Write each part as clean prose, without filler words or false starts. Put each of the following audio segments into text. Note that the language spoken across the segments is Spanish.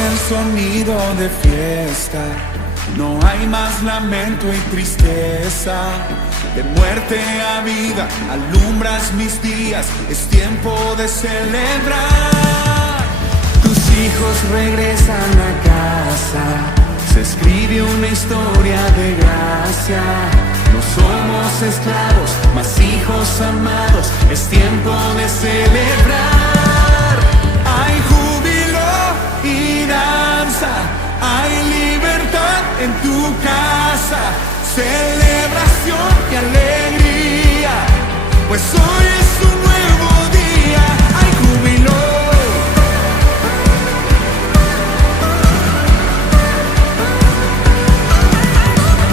el sonido de fiesta, no hay más lamento y tristeza. De muerte a vida alumbras mis días, es tiempo de celebrar. Tus hijos regresan a casa, se escribe una historia de gracia. No somos esclavos, mas hijos amados, es tiempo de celebrar. Hay júbilo y danza, hay libertad en tu casa, celebración y alegría, pues hoy es un nuevo día. Hay júbilo.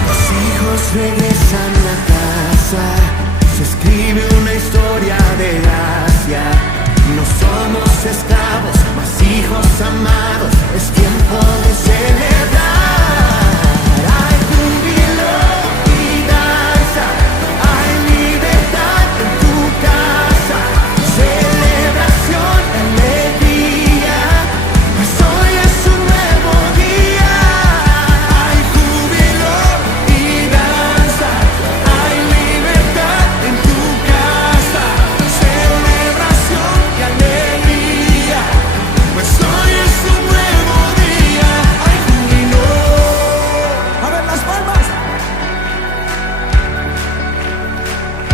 Los hijos regresan a casa, se escribe una historia de gracia. No somos esclavos, mas hijos amados, es tiempo de celebrar. Hay júbilo y danza, hay libertad en tu casa, celebración, alegría, pues hoy es un nuevo día. Hay júbilo y danza, hay libertad en tu casa, celebración y alegría, pues hoy es un nuevo día. Hay júbilo. A ver las palmas.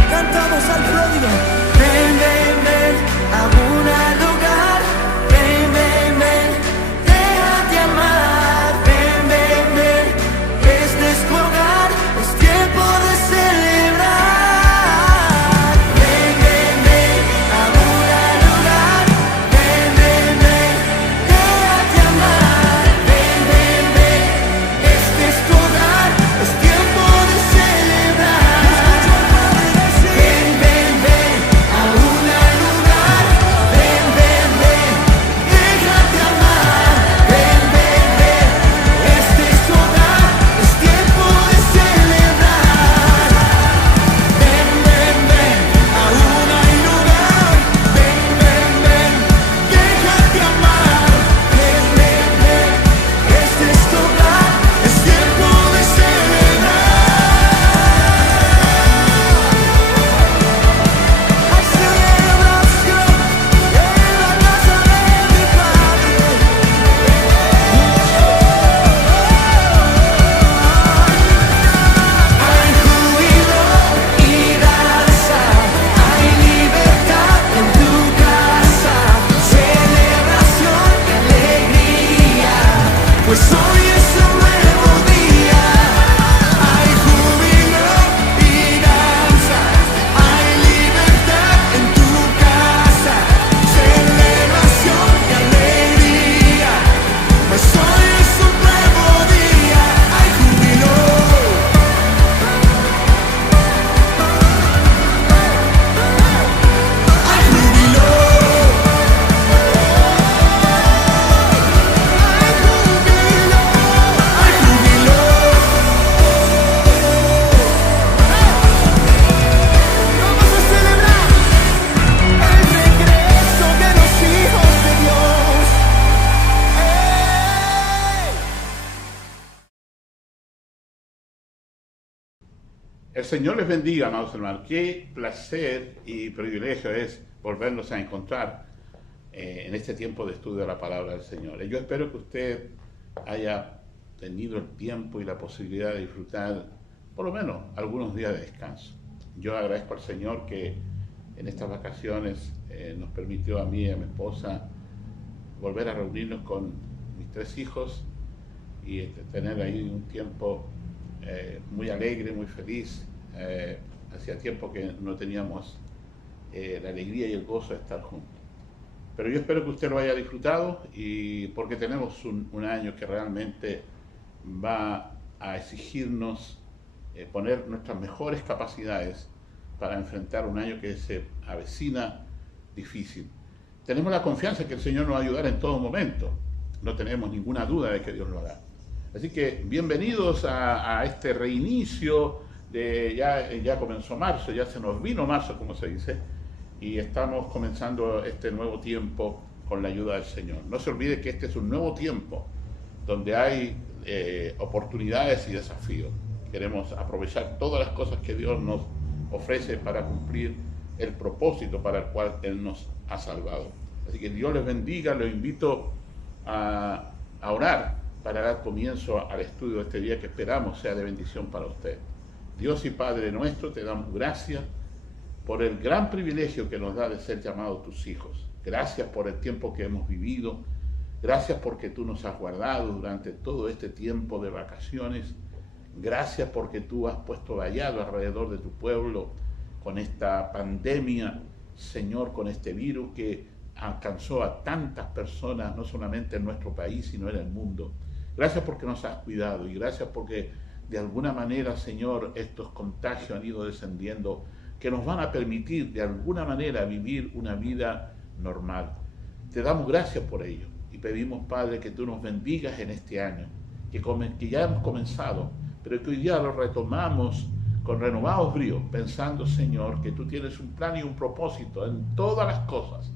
Cantamos al pródigo. Ven, ven, ven, abuna al lugar. Ven, ven, ven, déjate amar. Ven, ven, ven, este es tu hogar, es tiempo de celebrar. Ven, ven, ven, abuna al lugar. Ven, ven, ven, déjate amar. Ven, ven, ven, este es tu hogar, es tiempo de celebrar. Ven, ven, ven, abuna al lugar. Ven, ven, ven, déjate amar. Ven, ven, ven, este es tu hogar, es tiempo de celebrar. Ven, ven, ven, aún hay lugar. Ven, ven, ven, déjate amar. Ven, ven, ven, este es tu hogar, es tiempo de celebrar. Hay celebración en la casa de mi Padre. Hay júbilo y danza, hay libertad en tu casa, celebración y alegría, pues hoy es un nuevo día. Hay júbilo y danza, hay libertad en tu casa, celebración y alegría, pues hoy es un nuevo día. Hay júbilo. Hay júbilo. Hay júbilo. Vamos a celebrar el regreso de los hijos de Dios. El Señor les bendiga, amados hermanos. Qué placer y privilegio es volvernos a encontrar en este tiempo de estudio de la palabra del Señor. Yo espero que usted haya tenido el tiempo y la posibilidad de disfrutar por lo menos algunos días de descanso. Yo agradezco al Señor que en estas vacaciones nos permitió a mí y a mi esposa volver a reunirnos con mis 3 hijos y tener ahí un tiempo muy alegre, muy feliz. Hacía tiempo que no teníamos la alegría y el gozo de estar juntos. Pero yo espero que usted lo haya disfrutado, y porque tenemos un año que realmente va a exigirnos poner nuestras mejores capacidades para enfrentar un año que se avecina difícil. Tenemos la confianza que el Señor nos va a ayudar en todo momento. No tenemos ninguna duda de que Dios lo hará. Así que bienvenidos a este reinicio de ya comenzó marzo, ya se nos vino marzo, como se dice, y estamos comenzando este nuevo tiempo con la ayuda del Señor. No se olvide que este es un nuevo tiempo donde hay oportunidades y desafíos. Queremos aprovechar todas las cosas que Dios nos ofrece para cumplir el propósito para el cual Él nos ha salvado. Así que Dios les bendiga. Los invito a orar para dar comienzo al estudio de este día que esperamos sea de bendición para usted. Dios y Padre nuestro, te damos gracias por el gran privilegio que nos da de ser llamados tus hijos. Gracias por el tiempo que hemos vivido. Gracias porque tú nos has guardado durante todo este tiempo de vacaciones. Gracias porque tú has puesto vallado alrededor de tu pueblo con esta pandemia, Señor, con este virus que alcanzó a tantas personas, no solamente en nuestro país, sino en el mundo. Gracias porque nos has cuidado y gracias porque de alguna manera, Señor, estos contagios han ido descendiendo, que nos van a permitir de alguna manera vivir una vida normal. Te damos gracias por ello y pedimos, Padre, que tú nos bendigas en este año, que ya hemos comenzado, pero que hoy día lo retomamos con renovados bríos, pensando, Señor, que tú tienes un plan y un propósito en todas las cosas.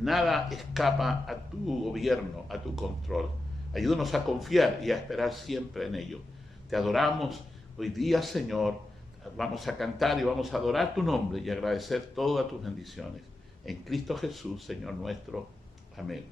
Nada escapa a tu gobierno, a tu control. Ayúdanos a confiar y a esperar siempre en ello. Te adoramos hoy día, Señor. Vamos a cantar y vamos a adorar tu nombre y agradecer todas tus bendiciones. En Cristo Jesús, Señor nuestro. Amén.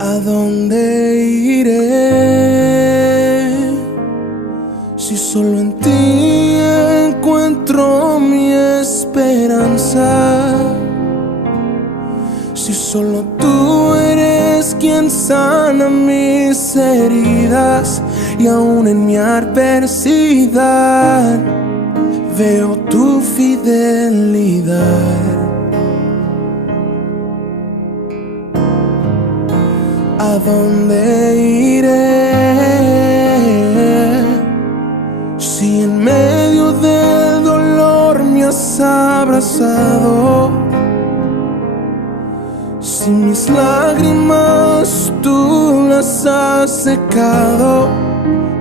¿A dónde iré si solo en ti encuentro mi esperanza? Si solo tú eres quien sana mis heridas y aún en mi adversidad veo tu fidelidad. ¿A dónde iré si en medio del dolor me has abrazado? Si mis lágrimas tú las has secado,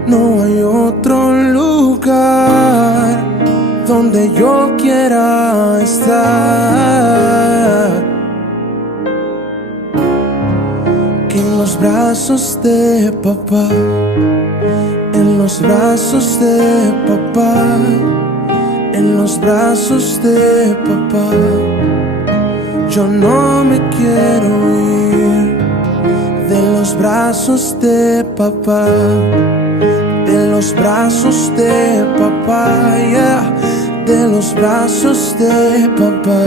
no hay otro lugar donde yo quiera estar que en los brazos de papá, en los brazos de papá, en los brazos de papá. Yo no me quiero ir de los brazos de papá, de los brazos de papá, yeah, de los brazos de papá.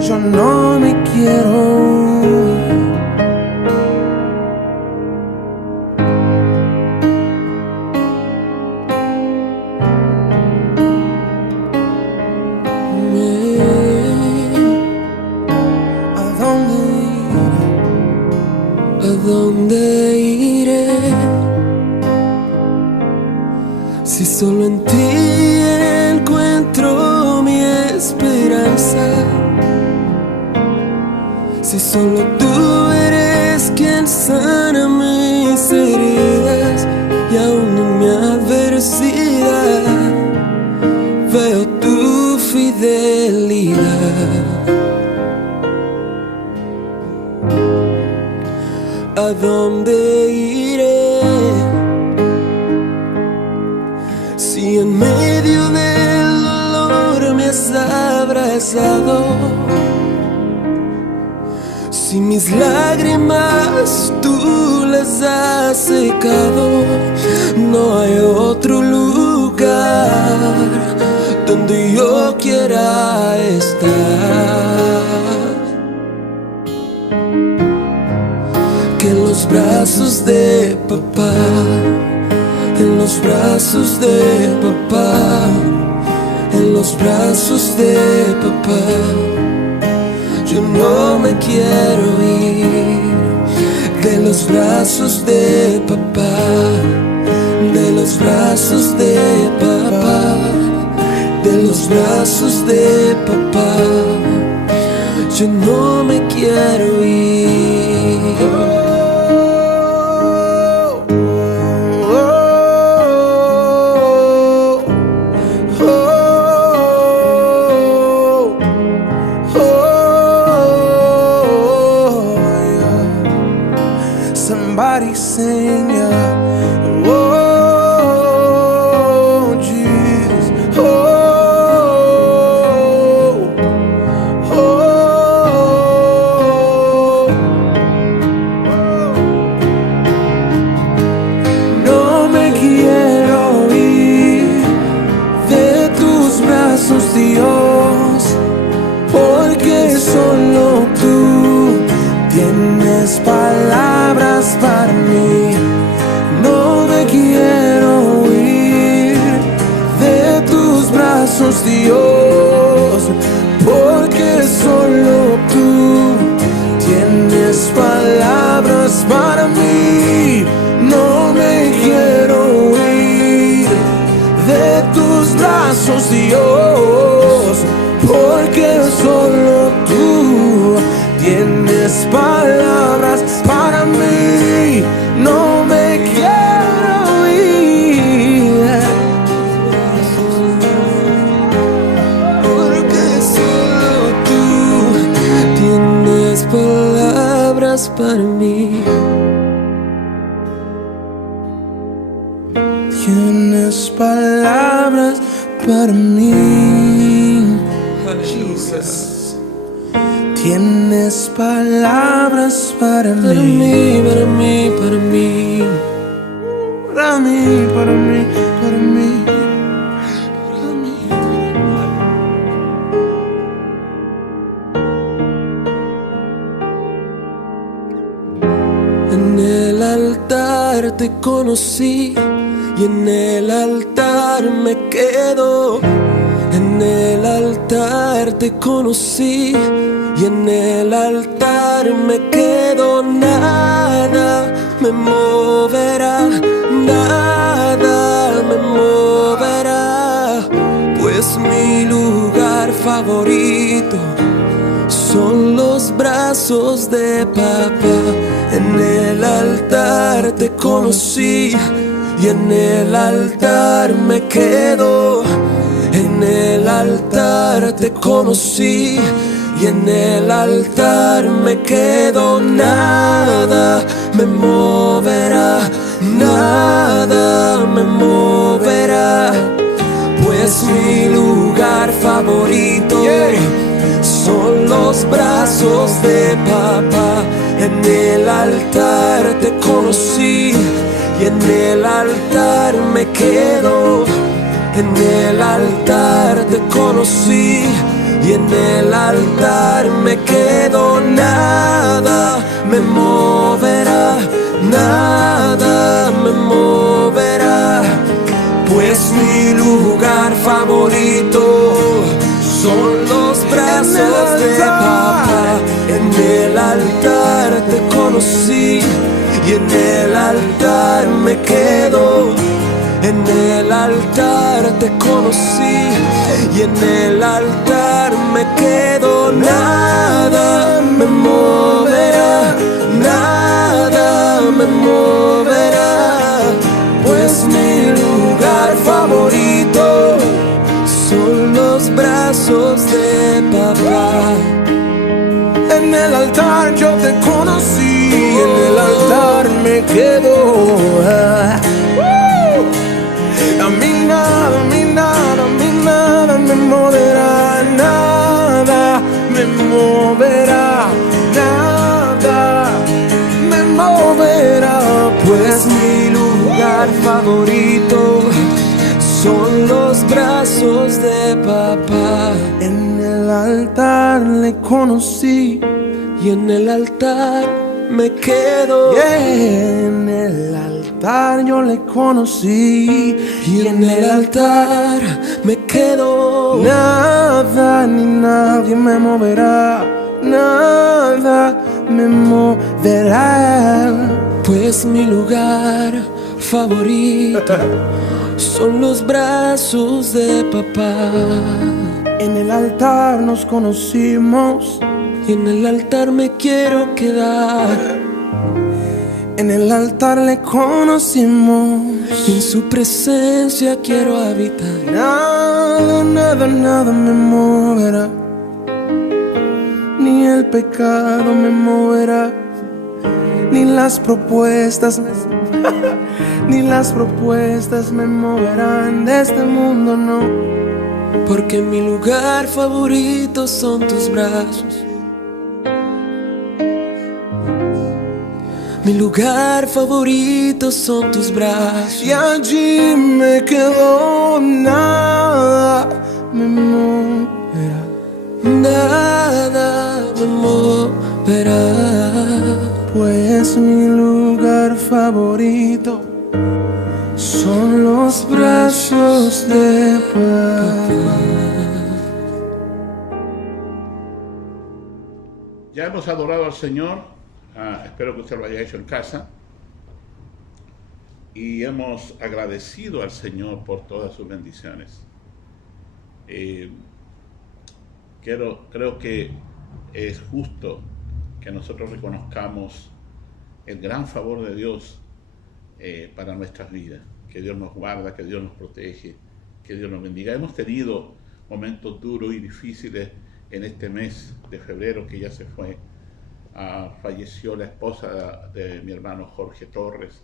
Yo no me quiero ir. ¿A dónde iré si solo en ti encuentro mi esperanza? Si solo tú eres quien sana mis heridas y aún en mi adversidad veo tu fidelidad. ¿A dónde iré si en medio del dolor me has abrazado? Si mis lágrimas tú las has secado, no hay otro lugar donde yo quiera estar que en los brazos de papá, en los brazos de papá, en los brazos de papá. Yo no me quiero ir de los brazos de papá, de los brazos de papá, de los brazos de papá. Yo no me quiero ir. Somebody sing, yeah. Oh, Jesus. Oh, oh. No me quiero ir de tus brazos, Dios, porque solo tú tienes palabras para mí. No me quiero ir de tus brazos, Dios, porque solo tú tienes palabras para mí. No me quiero ir de tus brazos, Dios, porque solo tú tienes palabras para mí. No me quiero ir, porque solo tú tienes palabras para mí. tienes palabras para mí. Jesus. Tienes palabras para Para mí. mí, para mí, para mí. Para mí, para mí, para mí. Para mí. En el altar te conocí y en el altar me quedo. En el altar te conocí y en el altar me quedo. Nada me moverá, nada me moverá, pues mi lugar favorito son los brazos de papá. En el altar te conocí y en el altar me quedo. En el altar te conocí y en el altar me quedo. Nada me moverá, nada me moverá, pues mi lugar favorito son los brazos de papá. En el altar te conocí y en el altar me quedo. En el altar te conocí y en el altar me quedo. Nada me moverá, nada me moverá, pues mi lugar favorito son los brazos de papá. En el altar te conocí y en el altar me quedo. En el altar te conocí y en el altar me quedo. Nada me moverá, nada me moverá, pues mi lugar favorito son los brazos de papá. En el altar yo te conocí, en el altar me quedo. A mí nada, a mí nada, a mí nada me moverá, nada me moverá, nada me moverá, pues mi lugar favorito son los brazos de papá. En el altar le conocí Y en el altar me quedo. En el altar yo le conocí Y en el altar me quedo. Nada ni nadie me moverá, nada me moverá. Pues mi lugar favorito son los brazos de papá. En el altar nos conocimos, Y en el altar me quiero quedar. en el altar le conocimos. Y en su presencia quiero habitar. Nada, nada, nada me moverá, ni el pecado me moverá, ni las propuestas ni las propuestas me moverán de este mundo, no. Porque mi lugar favorito son tus brazos. Mi lugar favorito son tus brazos. Y allí me quedo, nada me moverá. Nada me moverá. Pues mi lugar favorito son los brazos de papá. Ya hemos adorado al Señor. Espero que usted lo haya hecho en casa. Y hemos agradecido al Señor por todas sus bendiciones. Creo que es justo que nosotros reconozcamos el gran favor de Dios para nuestras vidas. Que Dios nos guarda, que Dios nos protege, que Dios nos bendiga. Hemos tenido momentos duros y difíciles en este mes de febrero que ya se fue. Falleció la esposa de mi hermano Jorge Torres,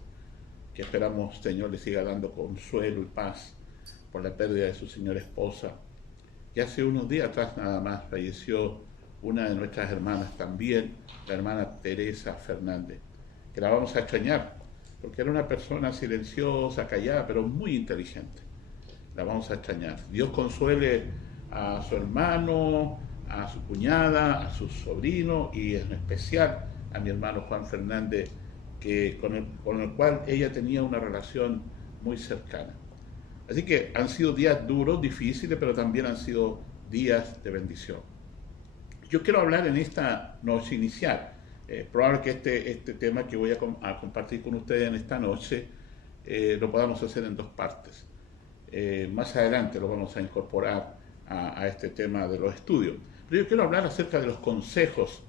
que esperamos, Señor, le siga dando consuelo y paz por la pérdida de su señora esposa. Y hace unos días atrás nada más falleció una de nuestras hermanas también, la hermana Teresa Fernández, que la vamos a extrañar, porque era una persona silenciosa, callada, pero muy inteligente. La vamos a extrañar. Dios consuele a su hermano, a su cuñada, a su sobrino y en especial a mi hermano Juan Fernández, con el cual ella tenía una relación muy cercana. Así que han sido días duros, difíciles, pero también han sido días de bendición. Yo quiero hablar en esta noche inicial. Probable que este tema que voy a compartir con ustedes en esta noche lo podamos hacer en dos partes. Más adelante lo vamos a incorporar a este tema de los estudios. Pero yo quiero hablar acerca de los consejos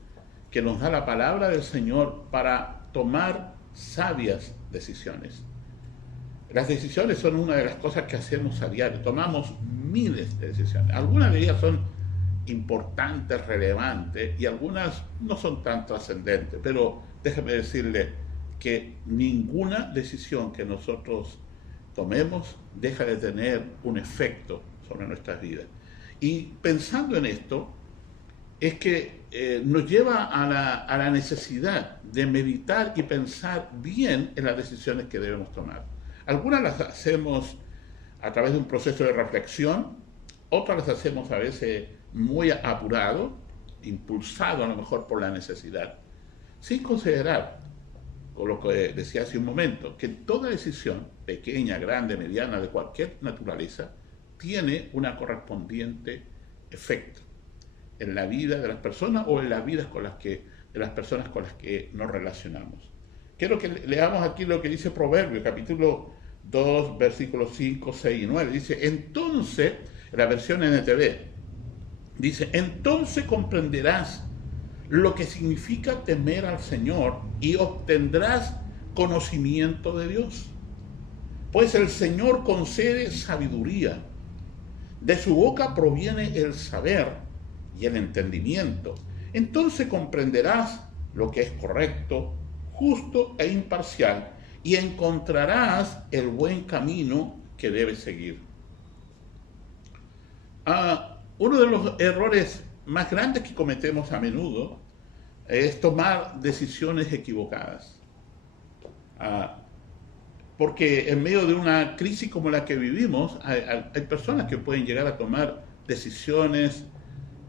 que nos da la palabra del Señor para tomar sabias decisiones. Las decisiones son una de las cosas que hacemos a diario. Tomamos miles de decisiones. Algunas de ellas son importantes, relevantes, y algunas no son tan trascendentes. Pero déjeme decirle que ninguna decisión que nosotros tomemos deja de tener un efecto sobre nuestras vidas. Y pensando en esto, es que nos lleva a la necesidad de meditar y pensar bien en las decisiones que debemos tomar. Algunas las hacemos a través de un proceso de reflexión, otras las hacemos a veces muy apurado, impulsado a lo mejor por la necesidad, sin considerar, con lo que decía hace un momento, que toda decisión, pequeña, grande, mediana, de cualquier naturaleza, tiene una correspondiente efecto en la vida de las personas o en las vidas de las personas con las que nos relacionamos. Quiero que leamos aquí lo que dice Proverbios, capítulo 2, versículos 5, 6 y 9. Dice, entonces, en la versión NTV, dice, entonces comprenderás lo que significa temer al Señor y obtendrás conocimiento de Dios. Pues el Señor concede sabiduría. De su boca proviene el saber y el entendimiento. Entonces comprenderás lo que es correcto, justo e imparcial, y encontrarás el buen camino que debes seguir. Uno de los errores más grandes que cometemos a menudo es tomar decisiones equivocadas. Porque en medio de una crisis como la que vivimos, hay personas que pueden llegar a tomar decisiones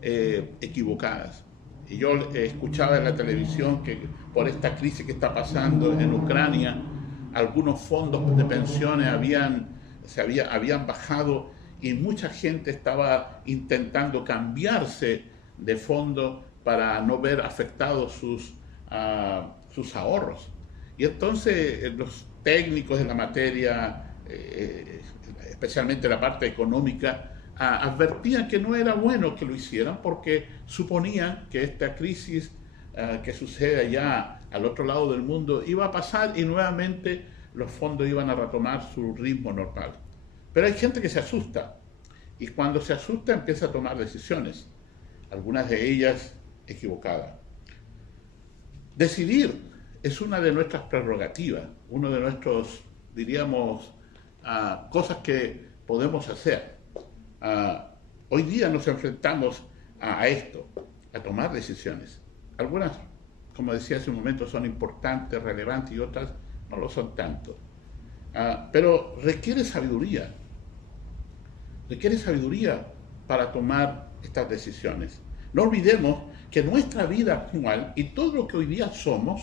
equivocadas. Y yo escuchaba en la televisión que por esta crisis que está pasando en Ucrania, algunos fondos de pensiones habían bajado y mucha gente estaba intentando cambiarse de fondo para no ver afectados sus sus ahorros. Y entonces los técnicos de la materia, especialmente la parte económica, advertían que no era bueno que lo hicieran porque suponían que esta crisis que sucede allá al otro lado del mundo iba a pasar y nuevamente los fondos iban a retomar su ritmo normal. Pero hay gente que se asusta y cuando se asusta empieza a tomar decisiones, algunas de ellas equivocadas. Decidir es una de nuestras prerrogativas, uno de nuestros, diríamos, cosas que podemos hacer. Hoy día nos enfrentamos a esto, a tomar decisiones. Algunas, como decía hace un momento, son importantes, relevantes y otras no lo son tanto. Pero requiere sabiduría para tomar estas decisiones. No olvidemos que nuestra vida actual y todo lo que hoy día somos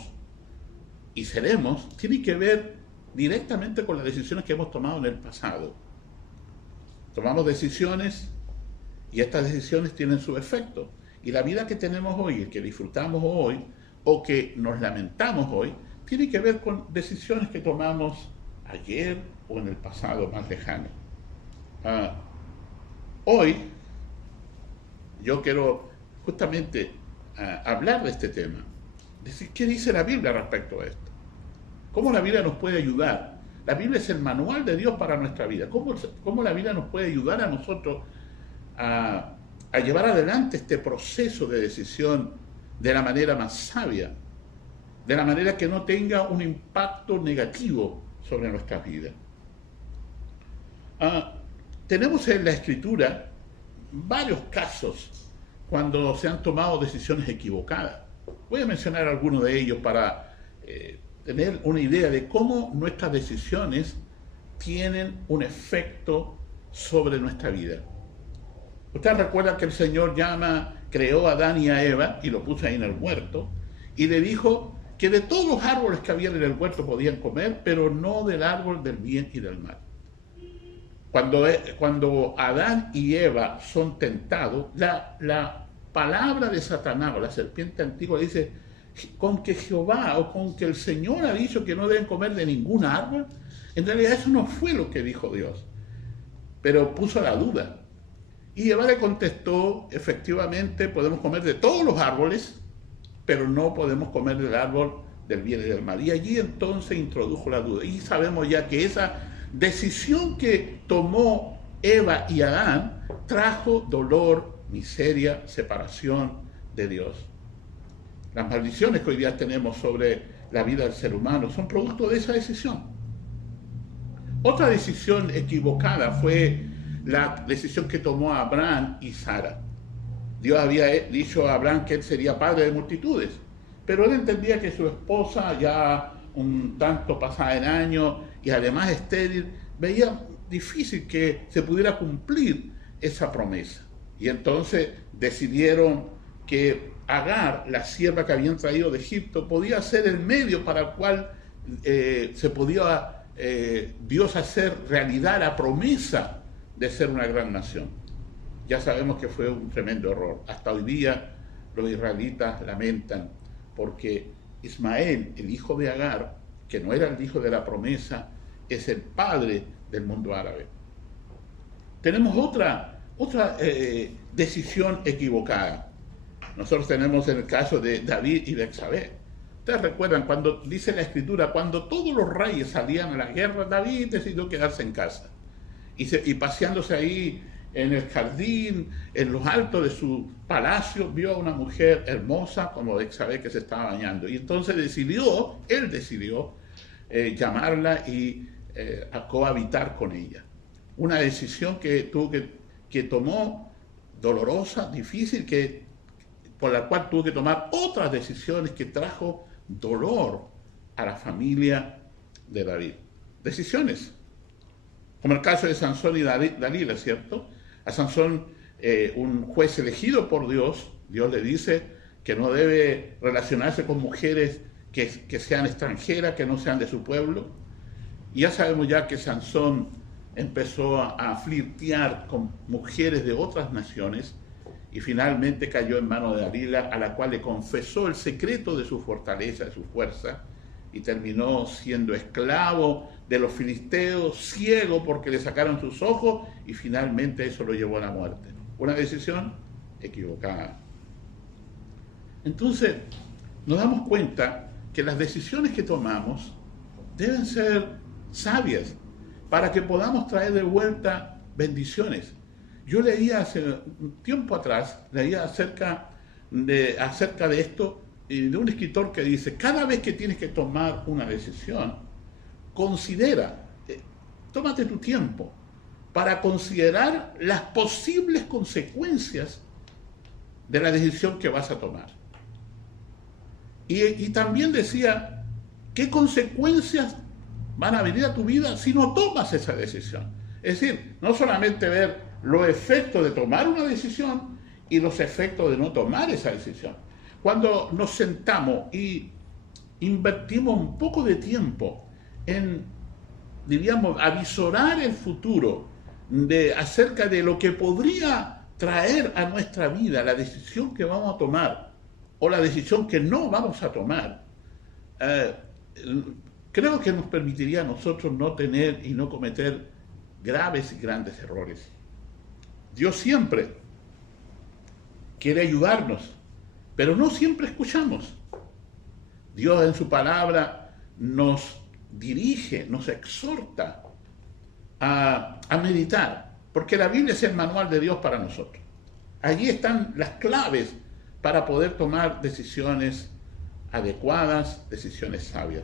y seremos tiene que ver directamente con las decisiones que hemos tomado en el pasado. Tomamos decisiones y estas decisiones tienen su efecto. Y la vida que tenemos hoy, que disfrutamos hoy o que nos lamentamos hoy, tiene que ver con decisiones que tomamos ayer o en el pasado más lejano. Hoy yo quiero justamente hablar de este tema, decir qué dice la Biblia respecto a esto. ¿Cómo la Biblia nos puede ayudar? La Biblia es el manual de Dios para nuestra vida. ¿Cómo la Biblia nos puede ayudar a nosotros a llevar adelante este proceso de decisión de la manera más sabia, de la manera que no tenga un impacto negativo sobre nuestras vidas? Tenemos en la Escritura varios casos cuando se han tomado decisiones equivocadas. Voy a mencionar algunos de ellos para tener una idea de cómo nuestras decisiones tienen un efecto sobre nuestra vida. Ustedes recuerdan que el Señor creó a Adán y a Eva y lo puso ahí en el huerto y le dijo que de todos los árboles que había en el huerto podían comer, pero no del árbol del bien y del mal. Cuando Adán y Eva son tentados, la palabra de Satanás o la serpiente antigua dice, con que Jehová o con que el Señor ha dicho que no deben comer de ningún árbol. En realidad eso no fue lo que dijo Dios, pero puso la duda. Y Eva le contestó, efectivamente podemos comer de todos los árboles, pero no podemos comer del árbol del bien y del mal. Y allí entonces introdujo la duda. Y sabemos ya que esa decisión que tomó Eva y Adán trajo dolor, miseria, separación de Dios. Las maldiciones que hoy día tenemos sobre la vida del ser humano son producto de esa decisión. Otra decisión equivocada fue la decisión que tomó Abraham y Sara. Dios había dicho a Abraham que él sería padre de multitudes, pero él entendía que su esposa, ya un tanto pasada en años y además estéril, veía difícil que se pudiera cumplir esa promesa. Y entonces decidieron que Agar, la sierva que habían traído de Egipto, podía ser el medio para el cual se podía Dios hacer realidad la promesa de ser una gran nación. Ya sabemos que fue un tremendo error. Hasta hoy día los israelitas lamentan porque Ismael, el hijo de Agar, que no era el hijo de la promesa, es el padre del mundo árabe. Tenemos otra decisión equivocada. Nosotros tenemos el caso de David y Betsabé. Ustedes recuerdan cuando dice la Escritura, cuando todos los reyes salían a la guerra, David decidió quedarse en casa. Y paseándose ahí en el jardín, en los altos de su palacio, vio a una mujer hermosa como Betsabé que se estaba bañando. Y entonces él decidió llamarla y cohabitar con ella. Una decisión que tomó dolorosa, difícil, por la cual tuvo que tomar otras decisiones que trajo dolor a la familia de David. Decisiones, como el caso de Sansón y Dalila, ¿cierto? A Sansón, un juez elegido por Dios, Dios le dice que no debe relacionarse con mujeres que sean extranjeras, que no sean de su pueblo. Y ya sabemos ya que Sansón empezó a flirtear con mujeres de otras naciones y finalmente cayó en manos de Dalila, a la cual le confesó el secreto de su fortaleza, de su fuerza, y terminó siendo esclavo de los filisteos, ciego porque le sacaron sus ojos, y finalmente eso lo llevó a la muerte. Una decisión equivocada. Entonces, nos damos cuenta que las decisiones que tomamos deben ser sabias para que podamos traer de vuelta bendiciones. Yo leía hace un tiempo atrás, leía acerca de esto, de un escritor que dice, cada vez que tienes que tomar una decisión, considera, tómate tu tiempo para considerar las posibles consecuencias de la decisión que vas a tomar. Y también decía, ¿qué consecuencias van a venir a tu vida si no tomas esa decisión? Es decir, no solamente ver los efectos de tomar una decisión y los efectos de no tomar esa decisión. Cuando nos sentamos y invertimos un poco de tiempo en, diríamos, avisorar el futuro acerca de lo que podría traer a nuestra vida la decisión que vamos a tomar o la decisión que no vamos a tomar, creo que nos permitiría a nosotros no tener y no cometer graves y grandes errores. Dios siempre quiere ayudarnos, pero no siempre escuchamos. Dios en su palabra nos dirige, nos exhorta a meditar, porque la Biblia es el manual de Dios para nosotros. Allí están las claves para poder tomar decisiones adecuadas, decisiones sabias.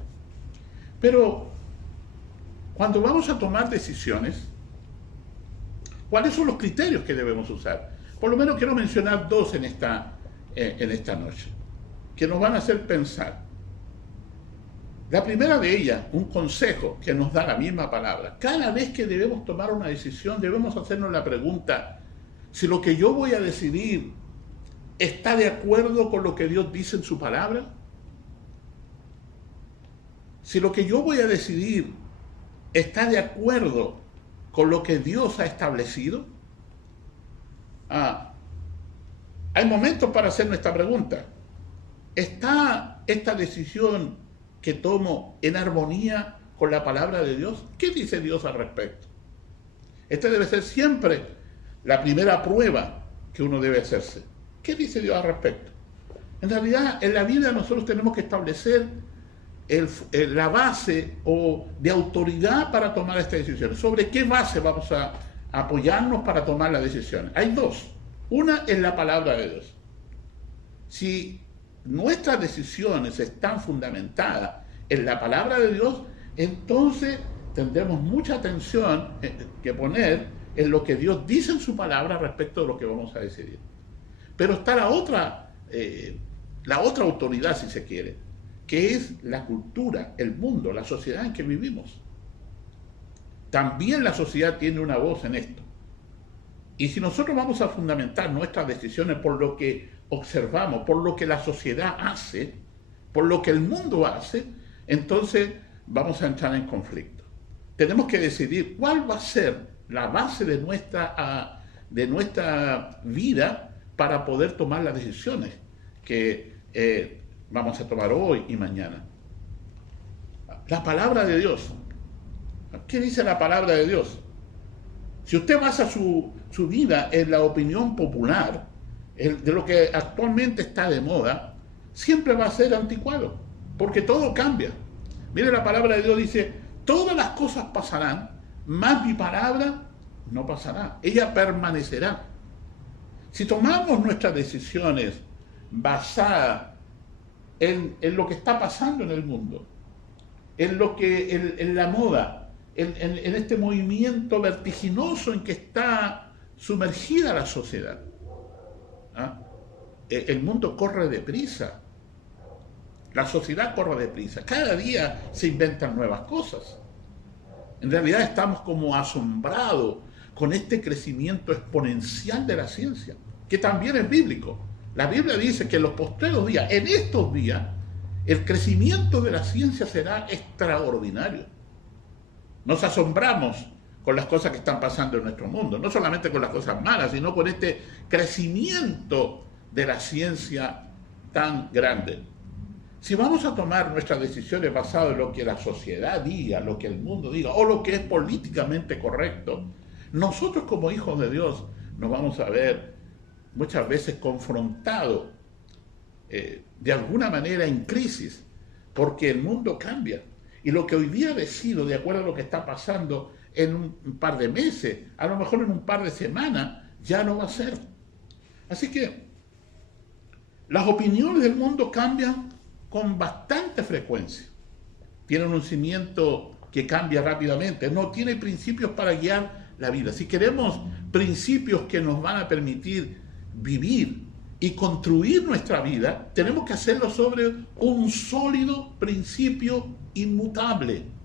Pero cuando vamos a tomar decisiones, ¿cuáles son los criterios que debemos usar? Por lo menos quiero mencionar dos en esta noche, que nos van a hacer pensar. La primera de ellas, un consejo que nos da la misma palabra. Cada vez que debemos tomar una decisión, debemos hacernos la pregunta, si lo que yo voy a decidir está de acuerdo con lo que Dios dice en su palabra. Si lo que yo voy a decidir está de acuerdo con lo que Dios ha establecido. Hay momentos para hacer nuestra pregunta. ¿Está esta decisión que tomo en armonía con la palabra de Dios? ¿Qué dice Dios al respecto? Esta debe ser siempre la primera prueba que uno debe hacerse. ¿Qué dice Dios al respecto? En realidad, en la vida nosotros tenemos que establecer la base o de autoridad para tomar estas decisiones. ¿Sobre qué base vamos a apoyarnos para tomar las decisiones? Hay dos. Una es la palabra de Dios. Si nuestras decisiones están fundamentadas en la palabra de Dios, entonces tendremos mucha atención que poner en lo que Dios dice en su palabra respecto de lo que vamos a decidir. Pero está la otra autoridad, si se quiere, que es la cultura, el mundo, la sociedad en que vivimos. También la sociedad tiene una voz en esto. Y si nosotros vamos a fundamentar nuestras decisiones por lo que observamos, por lo que la sociedad hace, por lo que el mundo hace, entonces vamos a entrar en conflicto. Tenemos que decidir cuál va a ser la base de nuestra vida para poder tomar las decisiones que vamos a tomar hoy y mañana. La palabra de Dios. ¿Qué dice la palabra de Dios? Si usted basa su vida en la opinión popular, de lo que actualmente está de moda, siempre va a ser anticuado, porque todo cambia. Mire, la palabra de Dios dice, todas las cosas pasarán, mas mi palabra no pasará, ella permanecerá. Si tomamos nuestras decisiones basadas en lo que está pasando en el mundo, en la moda, en este movimiento vertiginoso en que está sumergida la sociedad, el mundo corre deprisa, la sociedad corre deprisa, cada día se inventan nuevas cosas. En realidad estamos como asombrados con este crecimiento exponencial de la ciencia, que también es bíblico. La Biblia dice que en los postreros días, en estos días, el crecimiento de la ciencia será extraordinario. Nos asombramos con las cosas que están pasando en nuestro mundo, no solamente con las cosas malas, sino con este crecimiento de la ciencia tan grande. Si vamos a tomar nuestras decisiones basadas en lo que la sociedad diga, lo que el mundo diga, o lo que es políticamente correcto, nosotros como hijos de Dios nos vamos a ver muchas veces confrontados de alguna manera en crisis, porque el mundo cambia. Y lo que hoy día decido, de acuerdo a lo que está pasando en un par de meses, a lo mejor en un par de semanas, ya no va a ser. Así que las opiniones del mundo cambian con bastante frecuencia. Tienen un cimiento que cambia rápidamente, no tiene principios para guiar la vida. Si queremos principios que nos van a permitir vivir y construir nuestra vida, tenemos que hacerlo sobre un sólido principio inmutable,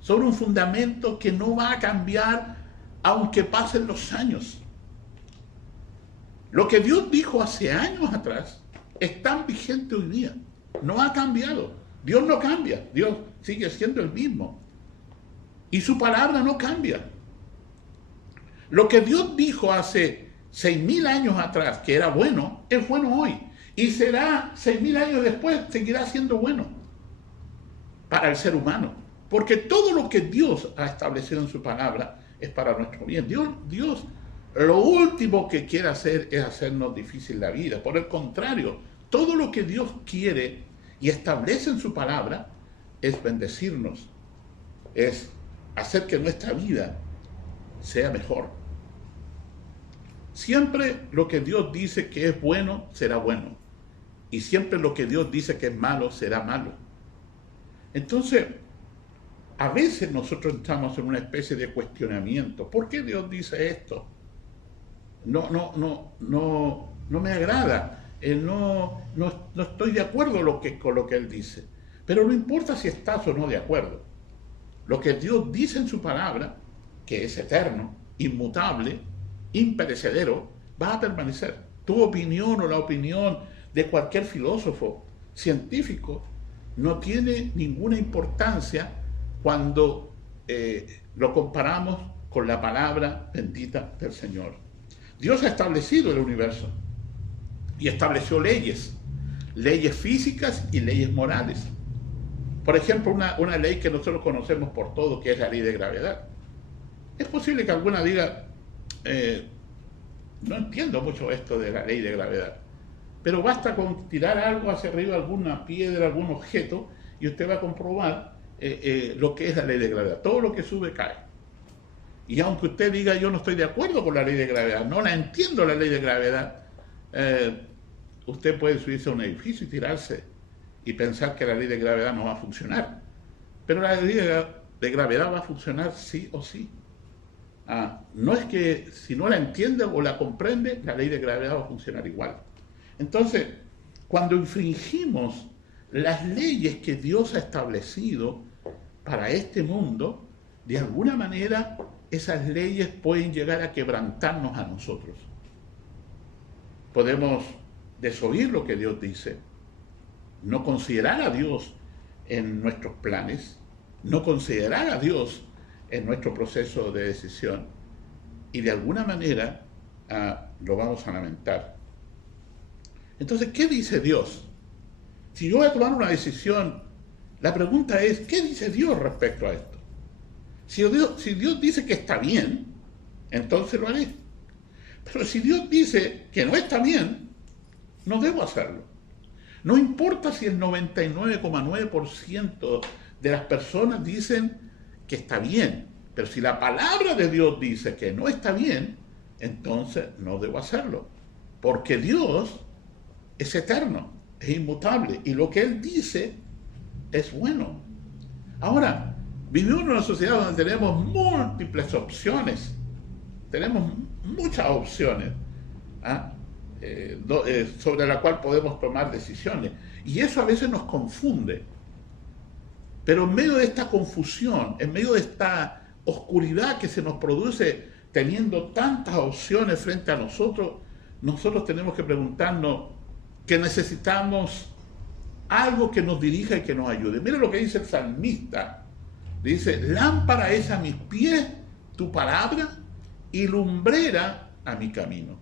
sobre un fundamento que no va a cambiar aunque pasen los años. Lo que Dios dijo hace años atrás es tan vigente hoy día, no ha cambiado. Dios no cambia, Dios sigue siendo el mismo y su palabra no cambia. Lo que Dios dijo hace 6.000 años atrás que era bueno, es bueno hoy. Y será 6.000 años después, seguirá siendo bueno para el ser humano. Porque todo lo que Dios ha establecido en su palabra es para nuestro bien. Dios lo último que quiere hacer es hacernos difícil la vida. Por el contrario, todo lo que Dios quiere y establece en su palabra es bendecirnos, es hacer que nuestra vida sea mejor. Siempre lo que Dios dice que es bueno, será bueno. Y siempre lo que Dios dice que es malo, será malo. Entonces, a veces nosotros entramos en una especie de cuestionamiento. ¿Por qué Dios dice esto? No me agrada. No estoy de acuerdo con lo que Él dice. Pero no importa si estás o no de acuerdo. Lo que Dios dice en su palabra, que es eterno, inmutable, imperecedero, va a permanecer. Tu opinión o la opinión de cualquier filósofo científico no tiene ninguna importancia cuando lo comparamos con la palabra bendita del Señor. Dios ha establecido el universo y estableció leyes físicas y leyes morales. Por ejemplo, una ley que nosotros conocemos por todo, que es la ley de gravedad. Es posible que alguna diga, no entiendo mucho esto de la ley de gravedad, pero basta con tirar algo hacia arriba, alguna piedra, algún objeto, y usted va a comprobar lo que es la ley de gravedad. Todo lo que sube cae. Y aunque usted diga, yo no estoy de acuerdo con la ley de gravedad, no la entiendo la ley de gravedad, usted puede subirse a un edificio y tirarse y pensar que la ley de gravedad no va a funcionar. Pero la ley de gravedad va a funcionar sí o sí. No es que si no la entiende o la comprende, la ley de gravedad va a funcionar igual. Entonces, cuando infringimos las leyes que Dios ha establecido para este mundo, de alguna manera esas leyes pueden llegar a quebrantarnos a nosotros. Podemos desoír lo que Dios dice, no considerar a Dios en nuestros planes, no considerar a Dios en nuestro proceso de decisión, y de alguna manera lo vamos a lamentar. Entonces, ¿qué dice Dios? Si yo voy a tomar una decisión, la pregunta es, ¿qué dice Dios respecto a esto? Si Dios dice que está bien, entonces lo haré. Pero si Dios dice que no está bien, no debo hacerlo. No importa si el 99,9% de las personas dicen que está bien, pero si la palabra de Dios dice que no está bien, entonces no debo hacerlo, porque Dios es eterno, es inmutable, y lo que Él dice es bueno. Ahora, vivimos en una sociedad donde tenemos múltiples opciones, tenemos muchas opciones sobre la cual podemos tomar decisiones, y eso a veces nos confunde. Pero en medio de esta confusión, en medio de esta oscuridad que se nos produce teniendo tantas opciones frente a nosotros, nosotros tenemos que preguntarnos que necesitamos algo que nos dirija y que nos ayude. Mira lo que dice el salmista. Dice, lámpara es a mis pies tu palabra y lumbrera a mi camino.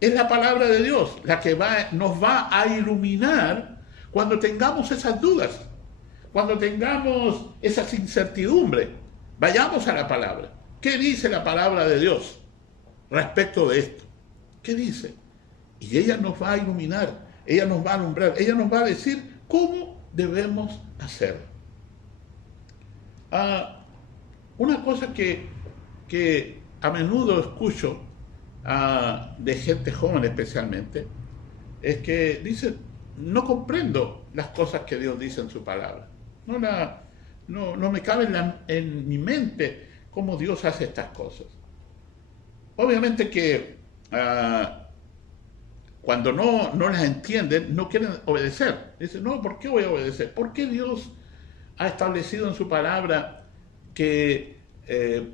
Es la palabra de Dios la que nos va a iluminar cuando tengamos esas dudas, cuando tengamos esas incertidumbres. Vayamos a la palabra. ¿Qué dice la palabra de Dios respecto de esto? ¿Qué dice? Y ella nos va a iluminar, ella nos va a alumbrar, ella nos va a decir cómo debemos hacer. Una cosa que a menudo escucho de gente joven especialmente, es que dice, no comprendo las cosas que Dios dice en su palabra. No me cabe en mi mente cómo Dios hace estas cosas. Obviamente que cuando no las entienden, no quieren obedecer. Dicen, no, ¿por qué voy a obedecer? ¿Por qué Dios ha establecido en su palabra que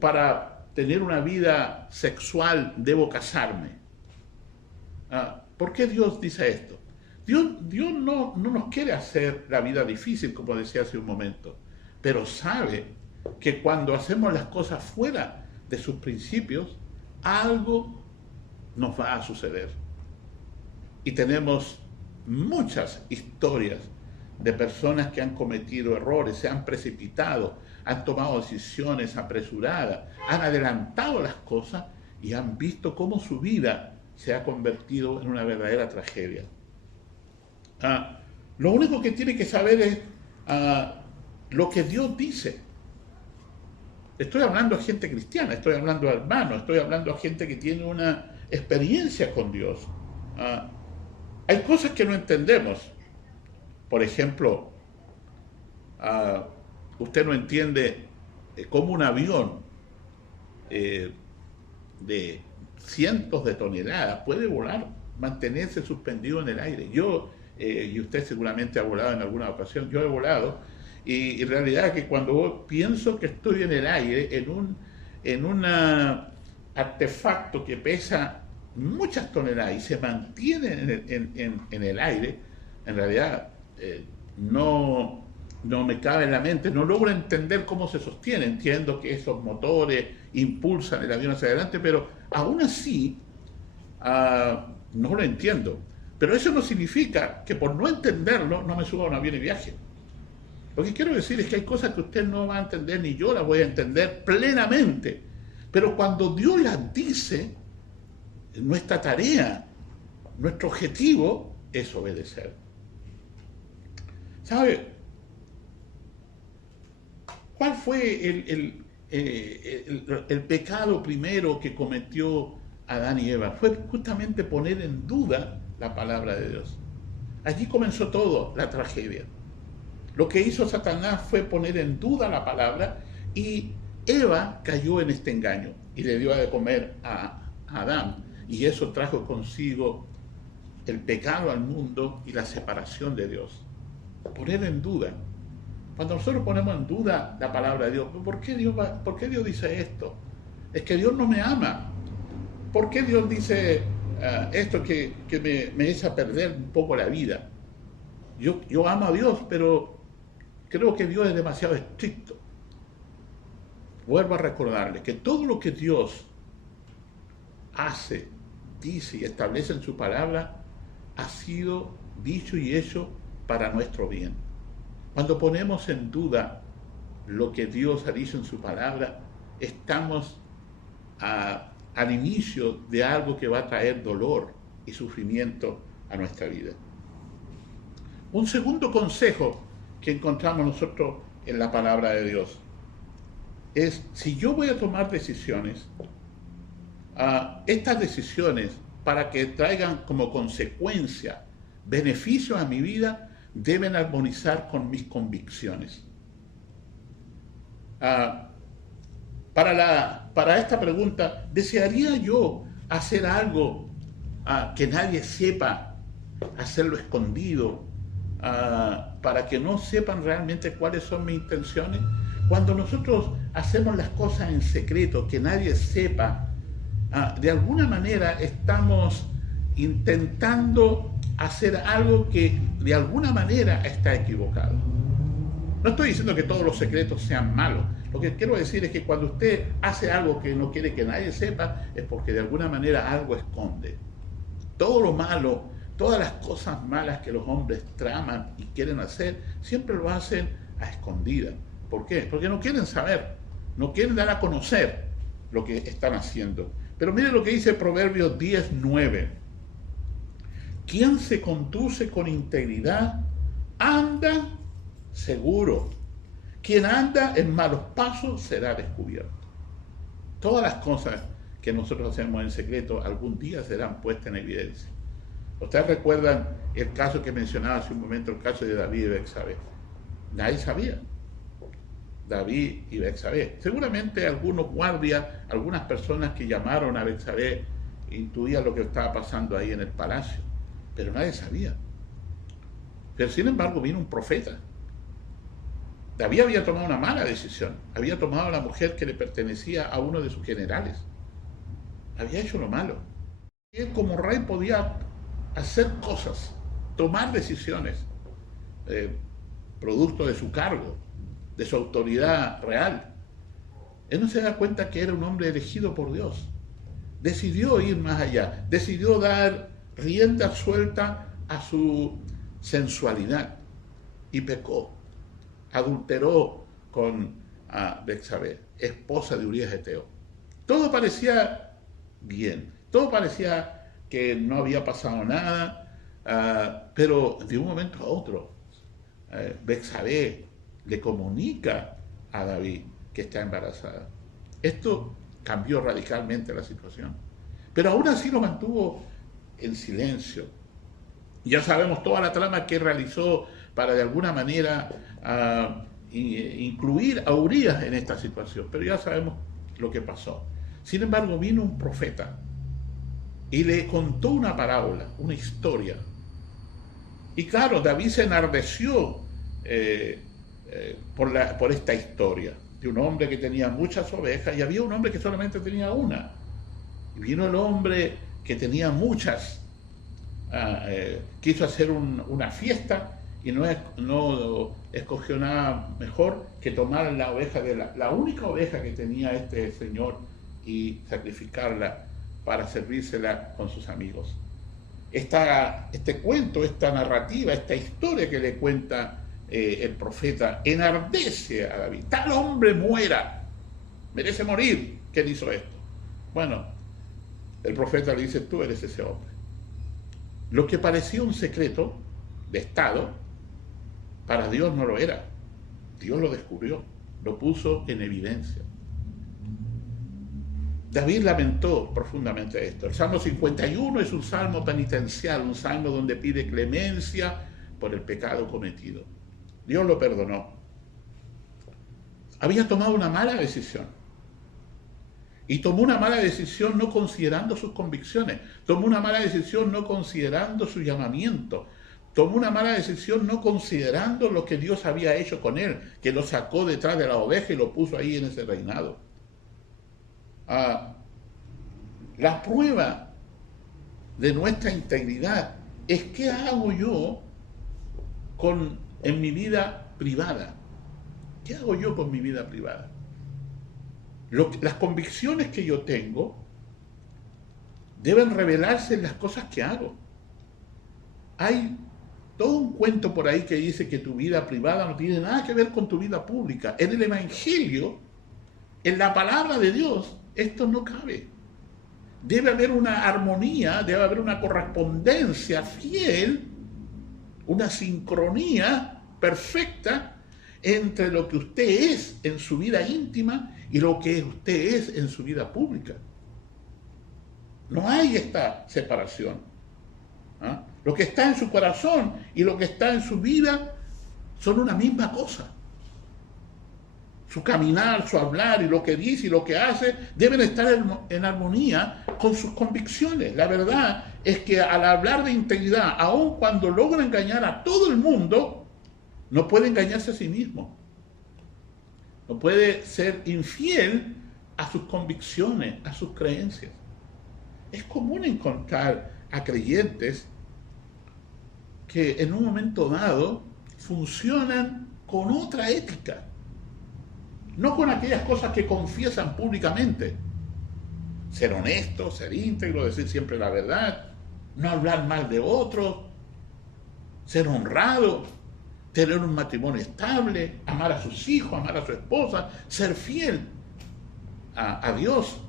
para tener una vida sexual debo casarme? ¿Por qué Dios dice esto? Dios no nos quiere hacer la vida difícil, como decía hace un momento, pero sabe que cuando hacemos las cosas fuera de sus principios, algo nos va a suceder. Y tenemos muchas historias de personas que han cometido errores, se han precipitado, han tomado decisiones apresuradas, han adelantado las cosas y han visto cómo su vida se ha convertido en una verdadera tragedia. Lo único que tiene que saber es lo que Dios dice. Estoy hablando a gente cristiana, estoy hablando a hermanos, estoy hablando a gente que tiene una experiencia con Dios. Hay cosas que no entendemos. Por ejemplo, usted no entiende cómo un avión de cientos de toneladas puede volar, mantenerse suspendido en el aire. Y usted seguramente ha volado en alguna ocasión, yo he volado, y en realidad que cuando pienso que estoy en el aire, en un artefacto que pesa muchas toneladas y se mantiene en el aire, en realidad no me cabe en la mente, no logro entender cómo se sostiene. Entiendo que esos motores impulsan el avión hacia adelante, pero aún así no lo entiendo. Pero eso no significa que por no entenderlo no me suba a un avión y viaje. Lo que quiero decir es que hay cosas que usted no va a entender ni yo las voy a entender plenamente, pero cuando Dios las dice, nuestra tarea, nuestro objetivo es obedecer. ¿Sabe? ¿Cuál fue el pecado primero que cometió Adán y Eva? Fue justamente poner en duda la palabra de Dios. Allí comenzó todo, la tragedia. Lo que hizo Satanás fue poner en duda la palabra y Eva cayó en este engaño y le dio de comer a Adán. Y eso trajo consigo el pecado al mundo y la separación de Dios. Poner en duda. Cuando nosotros ponemos en duda la palabra de Dios, ¿por qué Dios dice esto? Es que Dios no me ama. ¿Por qué Dios dice esto que me echa perder un poco la vida? Yo amo a Dios, pero creo que Dios es demasiado estricto. Vuelvo a recordarle que todo lo que Dios hace, dice y establece en su palabra ha sido dicho y hecho para nuestro bien. Cuando ponemos en duda lo que Dios ha dicho en su palabra, estamos al inicio de algo que va a traer dolor y sufrimiento a nuestra vida. Un segundo consejo que encontramos nosotros en la palabra de Dios es, si yo voy a tomar decisiones, estas decisiones, para que traigan como consecuencia beneficios a mi vida, deben armonizar con mis convicciones. Para esta pregunta, ¿desearía yo hacer algo que nadie sepa, hacerlo escondido, para que no sepan realmente cuáles son mis intenciones? Cuando nosotros hacemos las cosas en secreto, que nadie sepa, de alguna manera estamos intentando hacer algo que de alguna manera está equivocado. No estoy diciendo que todos los secretos sean malos. Lo que quiero decir es que cuando usted hace algo que no quiere que nadie sepa, es porque de alguna manera algo esconde. Todo lo malo, todas las cosas malas que los hombres traman y quieren hacer, siempre lo hacen a escondidas. ¿Por qué? Porque no quieren saber, no quieren dar a conocer lo que están haciendo. Pero mire lo que dice Proverbios 10:9. Quien se conduce con integridad anda seguro. Quien anda en malos pasos será descubierto. Todas las cosas que nosotros hacemos en secreto algún día serán puestas en evidencia. Ustedes recuerdan el caso que mencionaba hace un momento, el caso de David y Betsabé. Nadie sabía. David y Betsabé. Seguramente algunos guardias, algunas personas que llamaron a Betsabé intuían lo que estaba pasando ahí en el palacio, pero nadie sabía. Pero sin embargo vino un profeta. David había tomado una mala decisión. Había tomado a la mujer que le pertenecía a uno de sus generales. Había hecho lo malo. Él como rey podía hacer cosas, tomar decisiones, producto de su cargo, de su autoridad real. Él no se da cuenta que era un hombre elegido por Dios. Decidió ir más allá, decidió dar rienda suelta a su sensualidad y pecó. Adulteró con Betsabé, esposa de Urías Eteo. Todo parecía bien, todo parecía que no había pasado nada, pero de un momento a otro, Betsabé le comunica a David que está embarazada. Esto cambió radicalmente la situación, pero aún así lo mantuvo en silencio. Ya sabemos toda la trama que realizó para de alguna manera incluir a Urías en esta situación, pero ya sabemos lo que pasó. Sin embargo, vino un profeta y le contó una parábola, una historia. Y claro, David se enardeció por esta historia de un hombre que tenía muchas ovejas y había un hombre que solamente tenía una. Y vino el hombre que tenía muchas, quiso hacer una fiesta y no escogió nada mejor que tomar la oveja de la única oveja que tenía este señor y sacrificarla para servírsela con sus amigos. Este cuento, esta narrativa, esta historia que le cuenta el profeta enardece a David. Tal hombre muera, merece morir. ¿Quién hizo esto? Bueno, el profeta le dice, tú eres ese hombre. Lo que parecía un secreto de Estado, para Dios no lo era. Dios lo descubrió, lo puso en evidencia. David lamentó profundamente esto. El Salmo 51 es un salmo penitencial, un salmo donde pide clemencia por el pecado cometido. Dios lo perdonó. Había tomado una mala decisión. Y tomó una mala decisión no considerando sus convicciones. Tomó una mala decisión no considerando su llamamiento. Tomó una mala decisión no considerando lo que Dios había hecho con él, que lo sacó detrás de la oveja y lo puso ahí en ese reinado. La prueba de nuestra integridad es qué hago yo en mi vida privada. ¿Qué hago yo con mi vida privada? Las convicciones que yo tengo deben revelarse en las cosas que hago. Hay todo un cuento por ahí que dice que tu vida privada no tiene nada que ver con tu vida pública. En el Evangelio, en la palabra de Dios, esto no cabe. Debe haber una armonía, debe haber una correspondencia fiel, una sincronía perfecta entre lo que usted es en su vida íntima y lo que usted es en su vida pública. No hay esta separación. Lo que está en su corazón y lo que está en su vida son una misma cosa. Su caminar, su hablar y lo que dice y lo que hace deben estar en armonía con sus convicciones. La verdad es que al hablar de integridad, aun cuando logra engañar a todo el mundo, no puede engañarse a sí mismo. No puede ser infiel a sus convicciones, a sus creencias. Es común encontrar a creyentes que en un momento dado funcionan con otra ética, no con aquellas cosas que confiesan públicamente. Ser honesto, ser íntegro, decir siempre la verdad, no hablar mal de otros, ser honrado, tener un matrimonio estable, amar a sus hijos, amar a su esposa, ser fiel a Dios.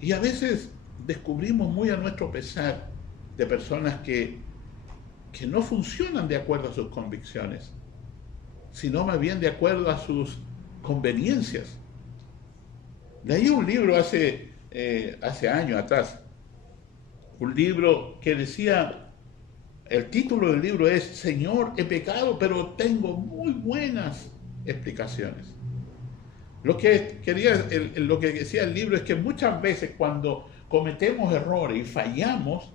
Y a veces descubrimos muy a nuestro pesar de personas que no funcionan de acuerdo a sus convicciones, sino más bien de acuerdo a sus conveniencias. Leí un libro hace años atrás, un libro que decía, el título del libro es Señor, he pecado, pero tengo muy buenas explicaciones. Lo que decía el libro es que muchas veces cuando cometemos errores y fallamos,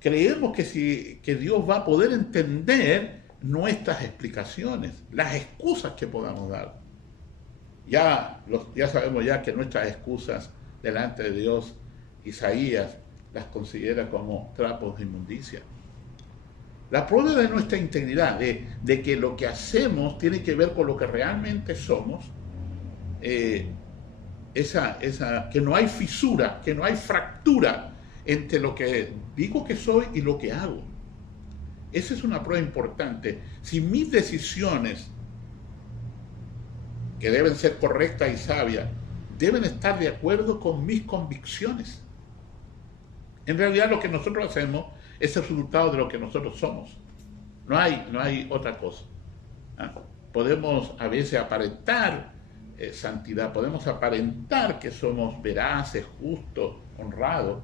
creemos que Dios va a poder entender nuestras explicaciones, las excusas que podamos dar. Ya sabemos ya que nuestras excusas delante de Dios, Isaías las considera como trapos de inmundicia. La prueba de nuestra integridad, de que lo que hacemos tiene que ver con lo que realmente somos, que no hay fisura, que no hay fractura entre lo que digo que soy y lo que hago. Esa es una prueba importante. Si mis decisiones, que deben ser correctas y sabias, deben estar de acuerdo con mis convicciones. En realidad lo que nosotros hacemos es el resultado de lo que nosotros somos. No hay otra cosa. Podemos a veces aparentar santidad, podemos aparentar que somos veraces, justos, honrados,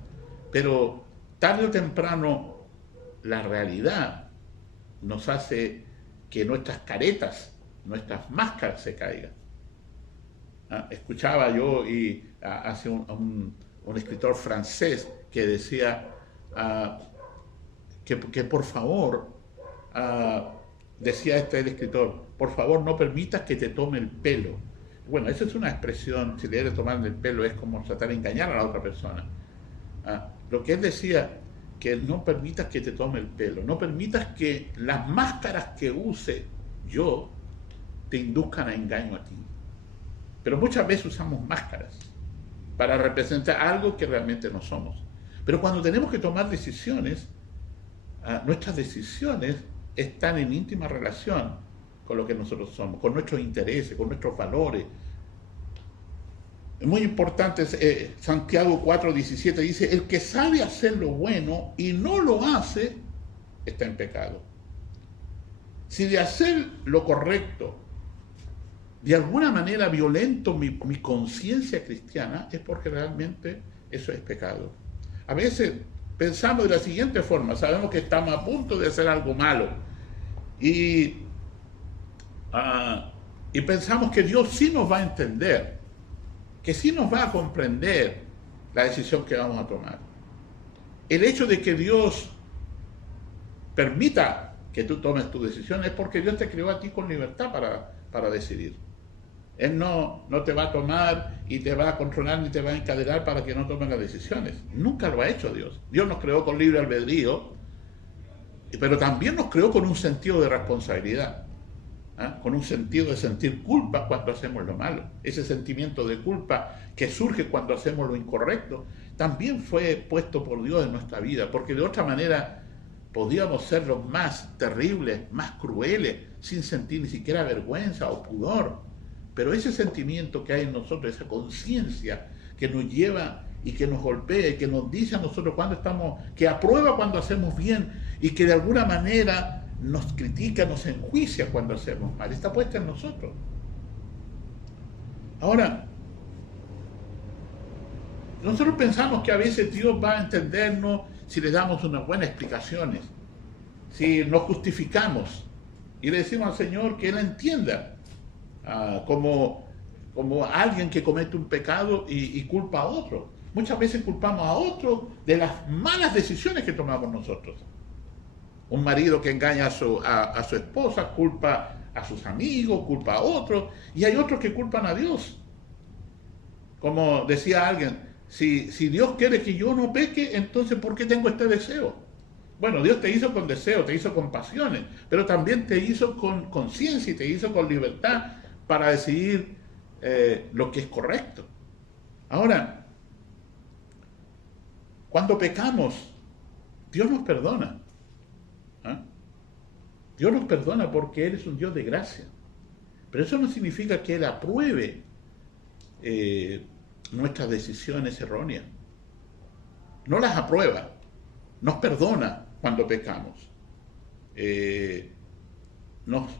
pero tarde o temprano la realidad nos hace que nuestras caretas, nuestras máscaras se caigan. Escuchaba yo hace un escritor francés que decía que por favor, decía el escritor, por favor no permitas que te tome el pelo. Bueno, esa es una expresión, si le debes tomar el pelo es como tratar de engañar a la otra persona. Lo que él decía, que no permitas que te tome el pelo, no permitas que las máscaras que use yo te induzcan a engaño a ti. Pero muchas veces usamos máscaras para representar algo que realmente no somos. Pero cuando tenemos que tomar decisiones, nuestras decisiones están en íntima relación con lo que nosotros somos, con nuestros intereses, con nuestros valores. Es muy importante, Santiago 4:17 dice, el que sabe hacer lo bueno y no lo hace, está en pecado. Si de hacer lo correcto, de alguna manera violento mi conciencia cristiana, es porque realmente eso es pecado. A veces pensamos de la siguiente forma, sabemos que estamos a punto de hacer algo malo y pensamos que Dios sí nos va a entender, que sí nos va a comprender la decisión que vamos a tomar. El hecho de que Dios permita que tú tomes tu decisión es porque Dios te creó a ti con libertad para decidir. Él no te va a tomar y te va a controlar ni te va a encadenar para que no tomes las decisiones. Nunca lo ha hecho Dios. Dios nos creó con libre albedrío, pero también nos creó con un sentido de responsabilidad, con un sentido de sentir culpa cuando hacemos lo malo. Ese sentimiento de culpa que surge cuando hacemos lo incorrecto también fue puesto por Dios en nuestra vida, porque de otra manera podíamos ser los más terribles, más crueles, sin sentir ni siquiera vergüenza o pudor. Pero ese sentimiento que hay en nosotros, esa conciencia que nos lleva y que nos golpea y que nos dice a nosotros que aprueba cuando hacemos bien y que de alguna manera nos critica, nos enjuicia cuando hacemos mal, está puesta en nosotros. Ahora, nosotros pensamos que a veces Dios va a entendernos si le damos unas buenas explicaciones, si nos justificamos y le decimos al Señor que Él entienda. Como alguien que comete un pecado y culpa a otro. Muchas veces culpamos a otro de las malas decisiones que tomamos nosotros. Un marido que engaña a su esposa culpa a sus amigos, culpa a otros, y hay otros que culpan a Dios. Como decía alguien, si Dios quiere que yo no peque, entonces ¿por qué tengo este deseo? Bueno, Dios te hizo con deseo, te hizo con pasiones, pero también te hizo con conciencia y te hizo con libertad para decidir lo que es correcto. Ahora, cuando pecamos, Dios nos perdona. ¿Ah? Dios nos perdona porque Él es un Dios de gracia. Pero eso no significa que Él apruebe nuestras decisiones erróneas. No las aprueba, nos perdona cuando pecamos. Nos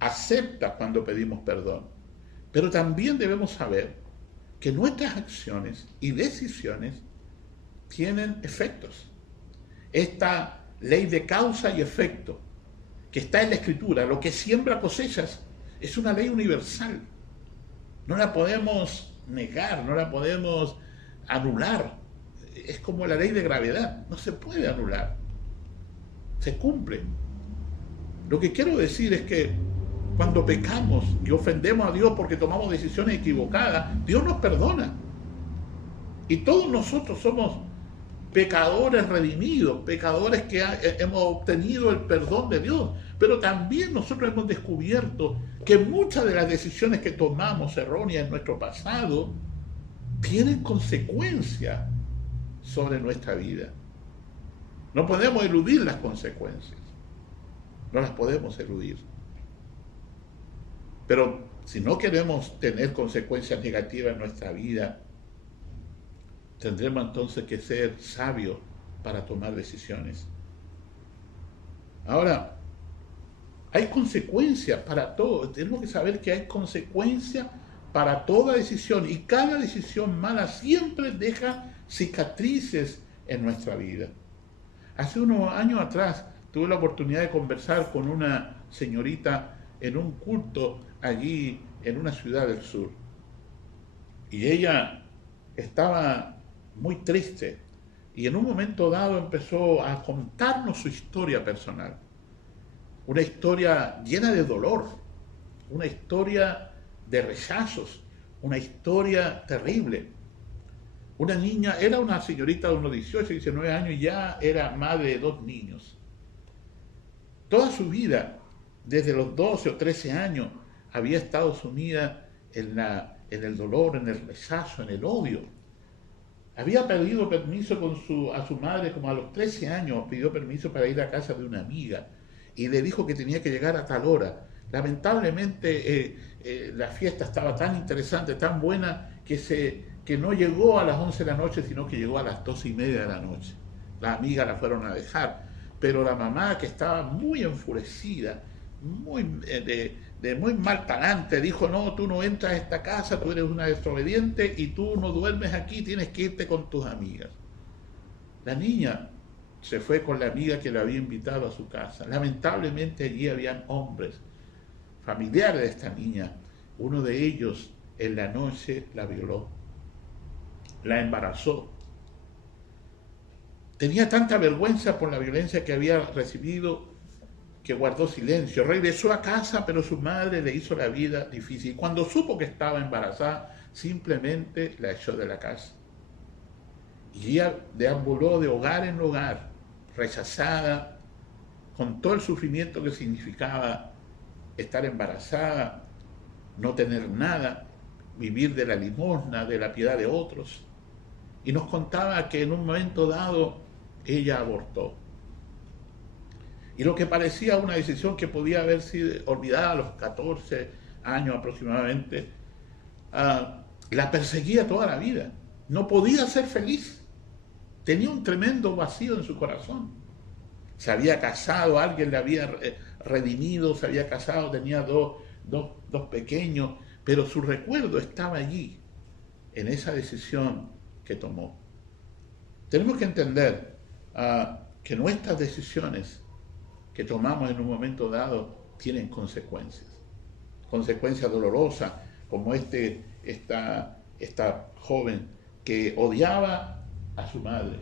acepta cuando pedimos perdón. Pero también debemos saber que nuestras acciones y decisiones tienen efectos. Esta ley de causa y efecto que está en la Escritura, lo que siembra cosechas, es una ley universal. No la podemos negar, no la podemos anular. Es como la ley de gravedad, no se puede anular. Se cumple. Lo que quiero decir es que cuando pecamos y ofendemos a Dios porque tomamos decisiones equivocadas, Dios nos perdona. Y todos nosotros somos pecadores redimidos, pecadores que hemos obtenido el perdón de Dios. Pero también nosotros hemos descubierto que muchas de las decisiones que tomamos erróneas en nuestro pasado tienen consecuencias sobre nuestra vida. No podemos eludir las consecuencias. No las podemos eludir. Pero si no queremos tener consecuencias negativas en nuestra vida, tendremos entonces que ser sabios para tomar decisiones. Ahora, hay consecuencias para todo. Tenemos que saber que hay consecuencias para toda decisión, y cada decisión mala siempre deja cicatrices en nuestra vida. Hace unos años atrás tuve la oportunidad de conversar con una señorita en un culto allí en una ciudad del sur. Y ella estaba muy triste y en un momento dado empezó a contarnos su historia personal. Una historia llena de dolor, una historia de rechazos, una historia terrible. Una niña, era una señorita de unos 18, 19 años y ya era madre de 2 niños. Toda su vida, desde los 12 o 13 años, había estado sumida en el dolor, en el rechazo, en el odio. Había pedido permiso a su madre como a los 13 años, pidió permiso para ir a casa de una amiga y le dijo que tenía que llegar a tal hora. Lamentablemente la fiesta estaba tan interesante, tan buena, que no llegó a las 11 de la noche, sino que llegó a las 12:30 de la noche. Las amigas la fueron a dejar, pero la mamá, que estaba muy enfurecida, muy mal talante, dijo: no, tú no entras a esta casa, tú eres una desobediente y tú no duermes aquí, tienes que irte con tus amigas. La niña se fue con la amiga que la había invitado a su casa. Lamentablemente allí habían hombres, familiares de esta niña. Uno de ellos en la noche la violó, la embarazó. Tenía tanta vergüenza por la violencia que había recibido que guardó silencio. Regresó a casa, pero su madre le hizo la vida difícil. Cuando supo que estaba embarazada, simplemente la echó de la casa. Y ella deambuló de hogar en hogar, rechazada, con todo el sufrimiento que significaba estar embarazada, no tener nada, vivir de la limosna, de la piedad de otros. Y nos contaba que en un momento dado ella abortó. Y lo que parecía una decisión que podía haber sido olvidada a los 14 años aproximadamente, la perseguía toda la vida. No podía ser feliz. Tenía un tremendo vacío en su corazón. Se había casado, alguien le había redimido, se había casado, tenía dos pequeños, pero su recuerdo estaba allí, en esa decisión que tomó. Tenemos que entender que nuestras decisiones que tomamos en un momento dado tienen consecuencias. Consecuencias dolorosas, como esta joven que odiaba a su madre.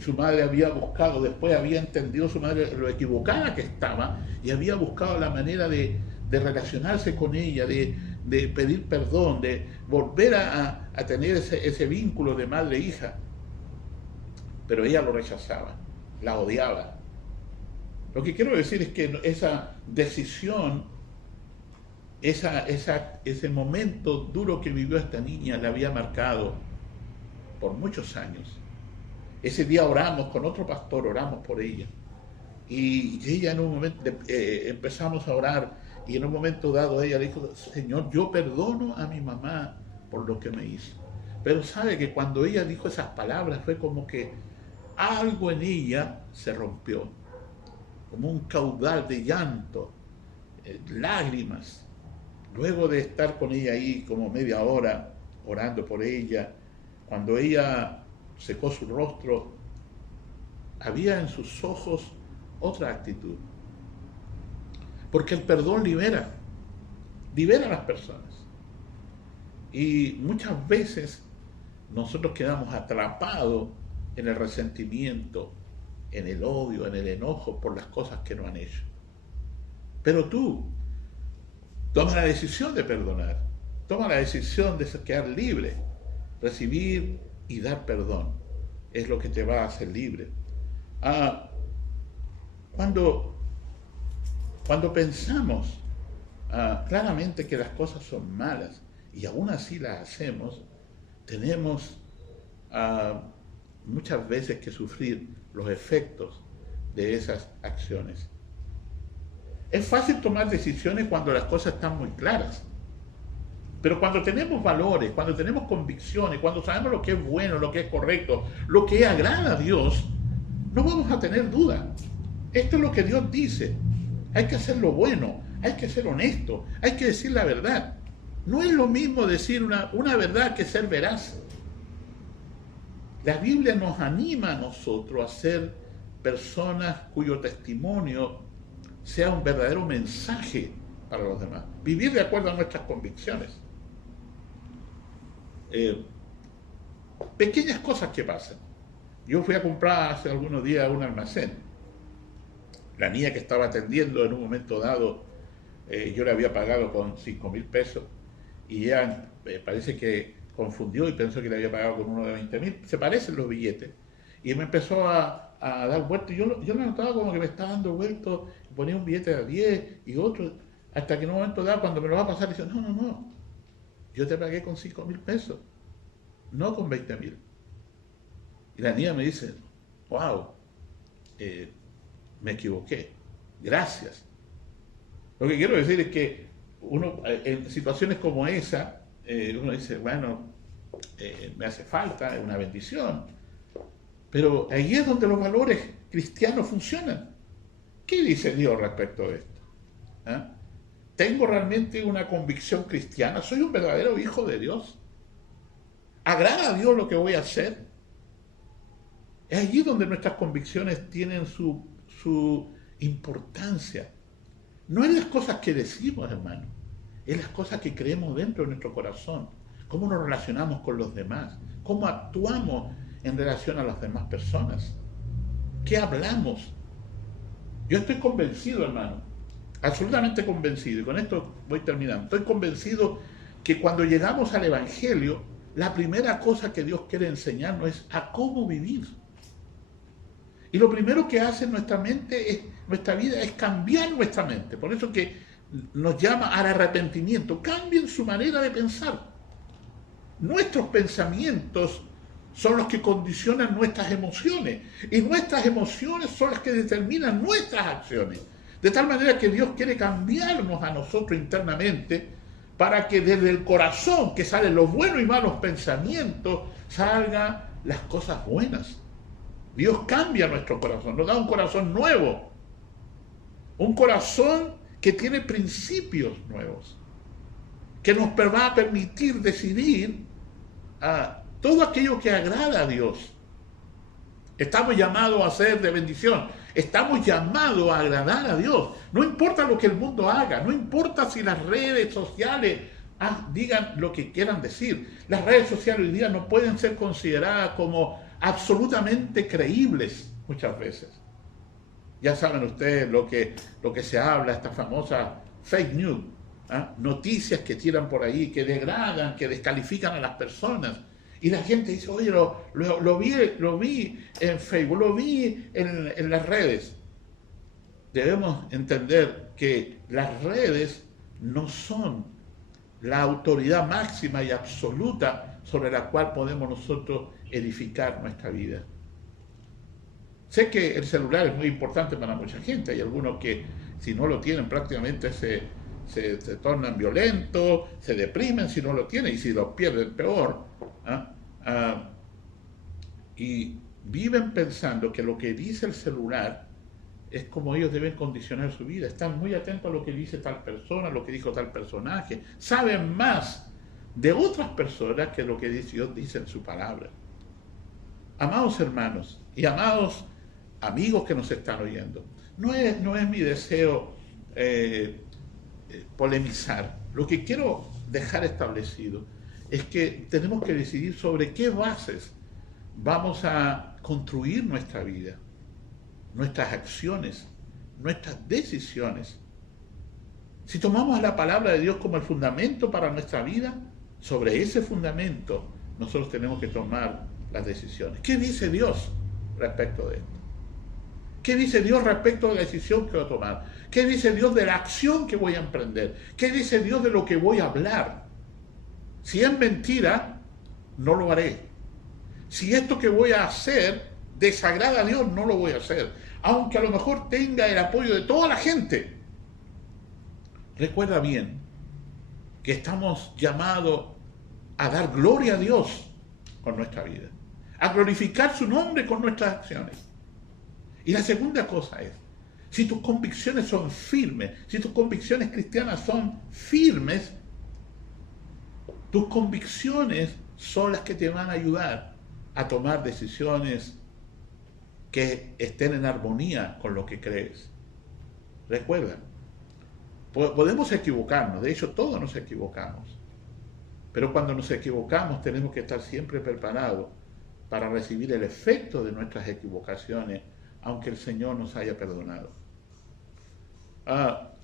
Su madre había buscado, después había entendido su madre lo equivocada que estaba y había buscado la manera de relacionarse con ella, de pedir perdón, de volver a tener ese vínculo de madre e hija. Pero ella lo rechazaba, la odiaba. Lo que quiero decir es que esa decisión ese momento duro que vivió esta niña le había marcado por muchos años. Ese día oramos con otro pastor, oramos por ella. Y ella en un momento empezamos a orar, y en un momento dado ella le dijo: Señor, yo perdono a mi mamá por lo que me hizo. Pero sabe que cuando ella dijo esas palabras fue como que algo en ella se rompió, como un caudal de llanto, lágrimas. Luego de estar con ella ahí como media hora orando por ella, cuando ella secó su rostro, había en sus ojos otra actitud. Porque el perdón libera a las personas. Y muchas veces nosotros quedamos atrapados en el resentimiento, en el odio, en el enojo por las cosas que no han hecho. Pero tú toma la decisión de perdonar, toma la decisión de quedar libre. Recibir y dar perdón es lo que te va a hacer libre. Cuando pensamos claramente que las cosas son malas y aún así las hacemos, tenemos muchas veces que sufrir los efectos de esas acciones. Es fácil tomar decisiones cuando las cosas están muy claras, pero cuando tenemos valores, cuando tenemos convicciones, cuando sabemos lo que es bueno, lo que es correcto, lo que agrada a Dios, no vamos a tener duda. Esto es lo que Dios dice. Hay que hacer lo bueno, hay que ser honesto, hay que decir la verdad. No es lo mismo decir una verdad que ser veraz. La Biblia nos anima a nosotros a ser personas cuyo testimonio sea un verdadero mensaje para los demás. Vivir de acuerdo a nuestras convicciones. Pequeñas cosas que pasan. Yo fui a comprar hace algunos días a un almacén. La niña que estaba atendiendo en un momento dado, yo le había pagado con 5.000 pesos y ella parece que confundió y pensó que le había pagado con uno de 20.000. Se parecen los billetes. Y me empezó a dar vueltas. Yo lo notaba como que me estaba dando vueltas, ponía un billete de 10 y otro, hasta que en un momento dado, cuando me lo va a pasar, dice: no, yo te pagué con 5.000 pesos, no con 20.000. Y la niña me dice: wow, me equivoqué, gracias. Lo que quiero decir es que uno, en situaciones como esa, uno dice: bueno, me hace falta, es una bendición. Pero ahí es donde los valores cristianos funcionan. ¿Qué dice Dios respecto a esto? ¿Tengo realmente una convicción cristiana? ¿Soy un verdadero hijo de Dios? ¿Agrada a Dios lo que voy a hacer? Es allí donde nuestras convicciones tienen su importancia. No es las cosas que decimos, hermano, es las cosas que creemos dentro de nuestro corazón. Cómo nos relacionamos con los demás, cómo actuamos en relación a las demás personas, qué hablamos. Yo estoy convencido, hermano, absolutamente convencido, y con esto voy terminando. Estoy convencido que cuando llegamos al Evangelio, la primera cosa que Dios quiere enseñarnos es a cómo vivir. Y lo primero que hace nuestra vida es cambiar nuestra mente. Por eso que nos llama al arrepentimiento. Cambien su manera de pensar. Nuestros pensamientos son los que condicionan nuestras emociones, y nuestras emociones son las que determinan nuestras acciones. De tal manera que Dios quiere cambiarnos a nosotros internamente para que desde el corazón, que salen los buenos y malos pensamientos, salgan las cosas buenas. Dios cambia nuestro corazón, nos da un corazón nuevo, un corazón que tiene principios nuevos, que nos va a permitir decidir todo aquello que agrada a Dios. Estamos llamados a ser de bendición, estamos llamados a agradar a Dios. No importa lo que el mundo haga, no importa si las redes sociales digan lo que quieran decir. Las redes sociales hoy día no pueden ser consideradas como absolutamente creíbles muchas veces. Ya saben ustedes lo que se habla, esta famosa fake news, noticias que tiran por ahí, que degradan, que descalifican a las personas. Y la gente dice: oye, lo vi en Facebook, lo vi en las redes. Debemos entender que las redes no son la autoridad máxima y absoluta sobre la cual podemos nosotros edificar nuestra vida. Sé que el celular es muy importante para mucha gente. Hay algunos que si no lo tienen prácticamente se tornan violentos, se deprimen si no lo tienen, y si lo pierden peor. Y viven pensando que lo que dice el celular es como ellos deben condicionar su vida. Están muy atentos a lo que dice tal persona, lo que dijo tal personaje. Saben más de otras personas que lo que Dios dice en su palabra. Amados hermanos y amados amigos que nos están oyendo, no es mi deseo polemizar. Lo que quiero dejar establecido es que tenemos que decidir sobre qué bases vamos a construir nuestra vida, nuestras acciones, nuestras decisiones. Si tomamos la palabra de Dios como el fundamento para nuestra vida, sobre ese fundamento nosotros tenemos que tomar las decisiones. ¿Qué dice Dios respecto de esto? ¿Qué dice Dios respecto de la decisión que voy a tomar? ¿Qué dice Dios de la acción que voy a emprender? ¿Qué dice Dios de lo que voy a hablar? Si es mentira, no lo haré. Si esto que voy a hacer desagrada a Dios, no lo voy a hacer. Aunque a lo mejor tenga el apoyo de toda la gente. Recuerda bien que estamos llamados a dar gloria a Dios con nuestra vida, a glorificar su nombre con nuestras acciones. Y la segunda cosa es, si tus convicciones son firmes, si tus convicciones cristianas son firmes, tus convicciones son las que te van a ayudar a tomar decisiones que estén en armonía con lo que crees. Recuerda, podemos equivocarnos, de hecho todos nos equivocamos, pero cuando nos equivocamos tenemos que estar siempre preparados para recibir el efecto de nuestras equivocaciones, aunque el Señor nos haya perdonado.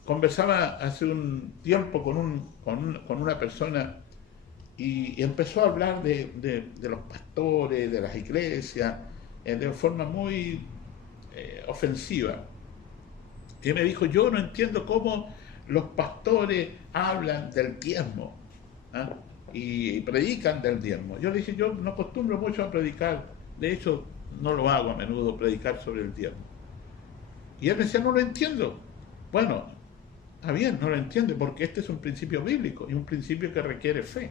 Conversaba hace un tiempo con una persona y empezó a hablar de los pastores, de las iglesias, de forma muy ofensiva. Y me dijo, yo no entiendo cómo los pastores hablan del diezmo y predican del diezmo. Yo le dije, yo no acostumbro mucho a predicar, de hecho no lo hago a menudo, predicar sobre el diezmo. Y él me decía, no lo entiendo. Bueno, está bien, no lo entiende, porque este es un principio bíblico y un principio que requiere fe.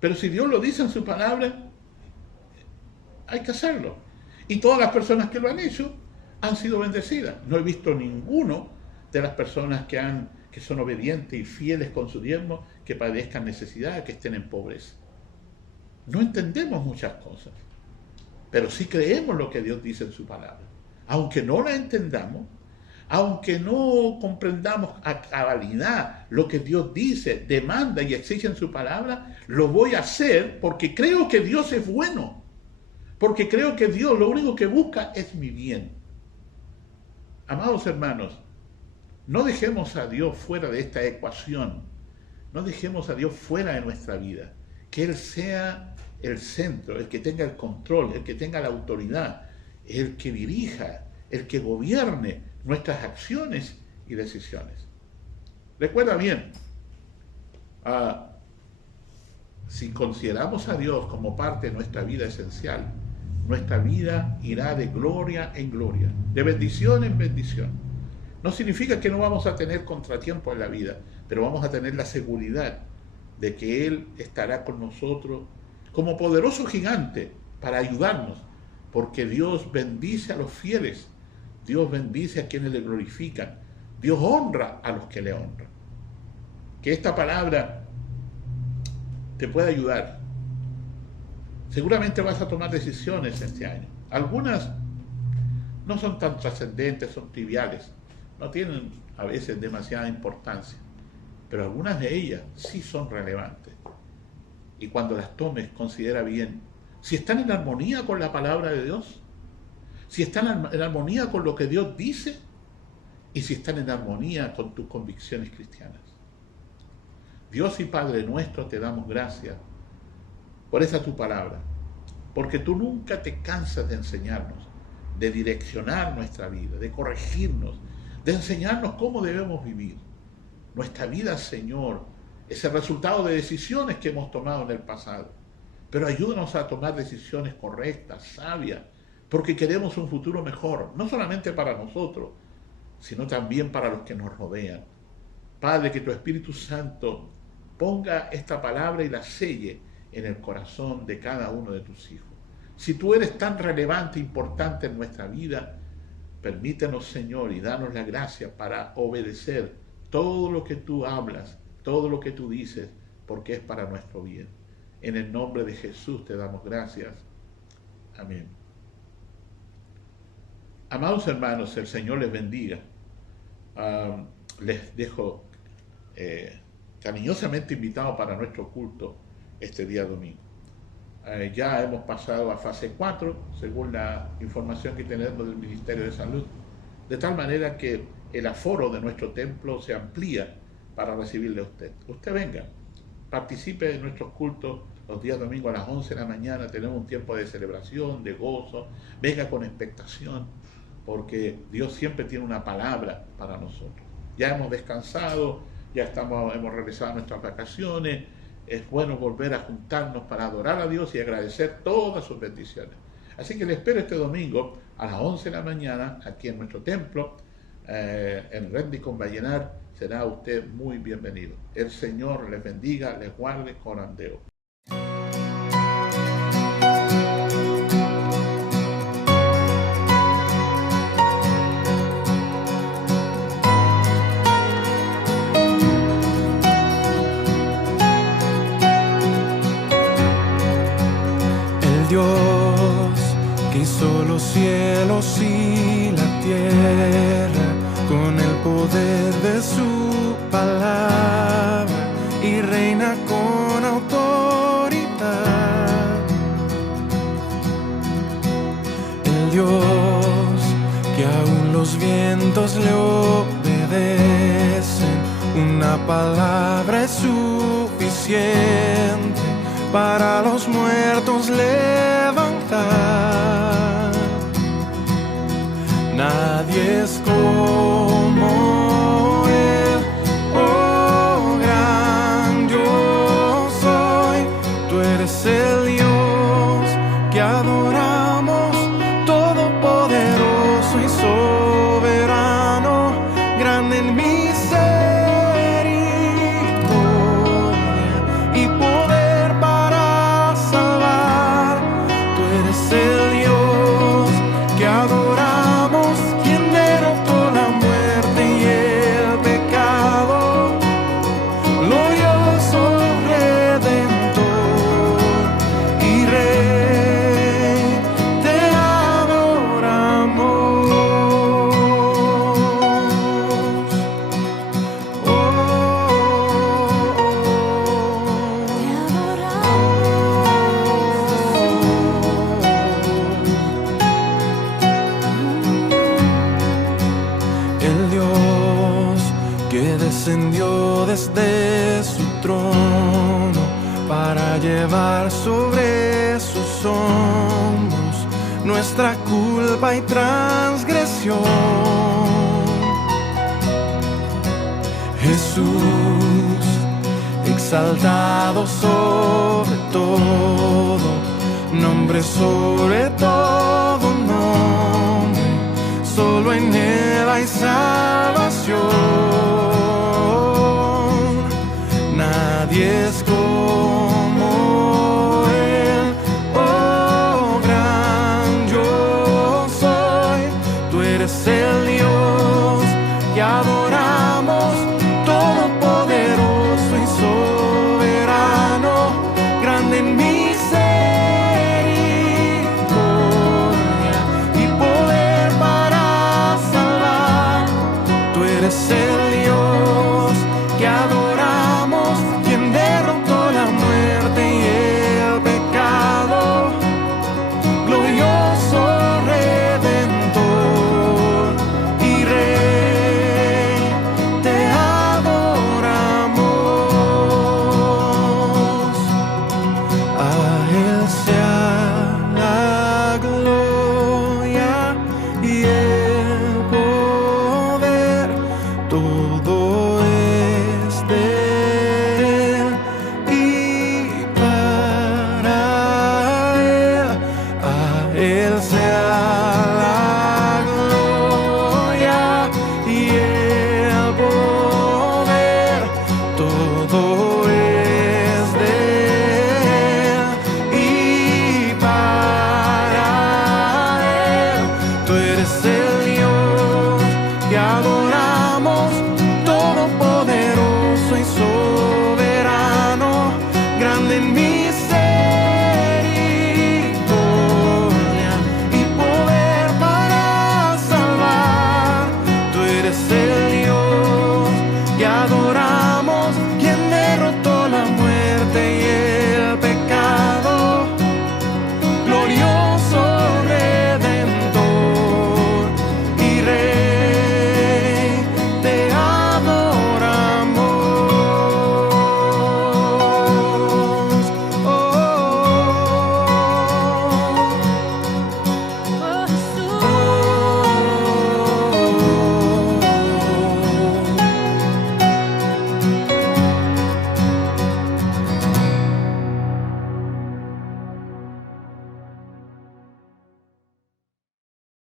Pero si Dios lo dice en su palabra, hay que hacerlo. Y todas las personas que lo han hecho han sido bendecidas. No he visto ninguno de las personas que son obedientes y fieles con su diezmo que padezcan necesidad, que estén en pobreza. No entendemos muchas cosas, pero sí creemos lo que Dios dice en su palabra. Aunque no la entendamos, aunque no comprendamos a cabalidad lo que Dios dice, demanda y exige en su palabra, lo voy a hacer porque creo que Dios es bueno. Porque creo que Dios lo único que busca es mi bien. Amados hermanos, no dejemos a Dios fuera de esta ecuación. No dejemos a Dios fuera de nuestra vida. Que Él sea el centro, el que tenga el control, el que tenga la autoridad, el que dirija, el que gobierne nuestras acciones y decisiones. Recuerda bien, si consideramos a Dios como parte de nuestra vida esencial, nuestra vida irá de gloria en gloria, de bendición en bendición. No significa que no vamos a tener contratiempo en la vida, pero vamos a tener la seguridad de que Él estará con nosotros como poderoso gigante para ayudarnos, porque Dios bendice a los fieles, Dios bendice a quienes le glorifican, Dios honra a los que le honran. Que esta palabra te pueda ayudar. Seguramente vas a tomar decisiones este año. Algunas no son tan trascendentes, son triviales, no tienen a veces demasiada importancia, pero algunas de ellas sí son relevantes. Y cuando las tomes, considera bien si están en armonía con la palabra de Dios, si están en armonía con lo que Dios dice y si están en armonía con tus convicciones cristianas. Dios y Padre nuestro, te damos gracias por esa tu palabra, porque tú nunca te cansas de enseñarnos, de direccionar nuestra vida, de corregirnos, de enseñarnos cómo debemos vivir. Nuestra vida, Señor, es el resultado de decisiones que hemos tomado en el pasado. Pero ayúdanos a tomar decisiones correctas, sabias, porque queremos un futuro mejor, no solamente para nosotros, sino también para los que nos rodean. Padre, que tu Espíritu Santo ponga esta palabra y la selle en el corazón de cada uno de tus hijos. Si tú eres tan relevante e importante en nuestra vida, permítenos, Señor, y danos la gracia para obedecer todo lo que tú hablas, todo lo que tú dices, porque es para nuestro bien. En el nombre de Jesús te damos gracias. Amén. Amados hermanos, el Señor les bendiga. Les dejo cariñosamente invitados para nuestro culto este día domingo. Ya hemos pasado a fase 4, según la información que tenemos del Ministerio de Salud, de tal manera que el aforo de nuestro templo se amplía para recibirle a usted. Usted venga, participe de nuestros cultos los días domingos a las 11 de la mañana. Tenemos un tiempo de celebración, de gozo. Venga con expectación, porque Dios siempre tiene una palabra para nosotros. Ya hemos descansado, ya hemos regresado a nuestras vacaciones. Es bueno volver a juntarnos para adorar a Dios y agradecer todas sus bendiciones. Así que le espero este domingo a las 11 de la mañana aquí en nuestro templo, en Rendy con Vallenar. Será usted muy bienvenido. El Señor les bendiga, les guarde con andeo. Dios que hizo los cielos y la tierra con el poder de su palabra y reina con autoridad. El Dios que aún los vientos le obedecen, una palabra es suficiente para los muertos levantar. Nadie es como Él, oh gran yo soy. Tú eres el Dios que adoramos, todopoderoso y soberano, grande en misericordia y poder. El Dios que adoramos, quien derrotó la muerte y el pecado, glorioso Redentor y Rey, te adoramos. Descendió desde su trono para llevar sobre sus hombros nuestra culpa y transgresión. Jesús, exaltado sobre todo, nombre sobre todo nombre, solo en Él hay salvación. Nadie es como Él, oh gran yo soy. Tú eres el Dios que adoramos, todopoderoso y soberano, grande en misericordia y poder para salvar. Tú eres el de mis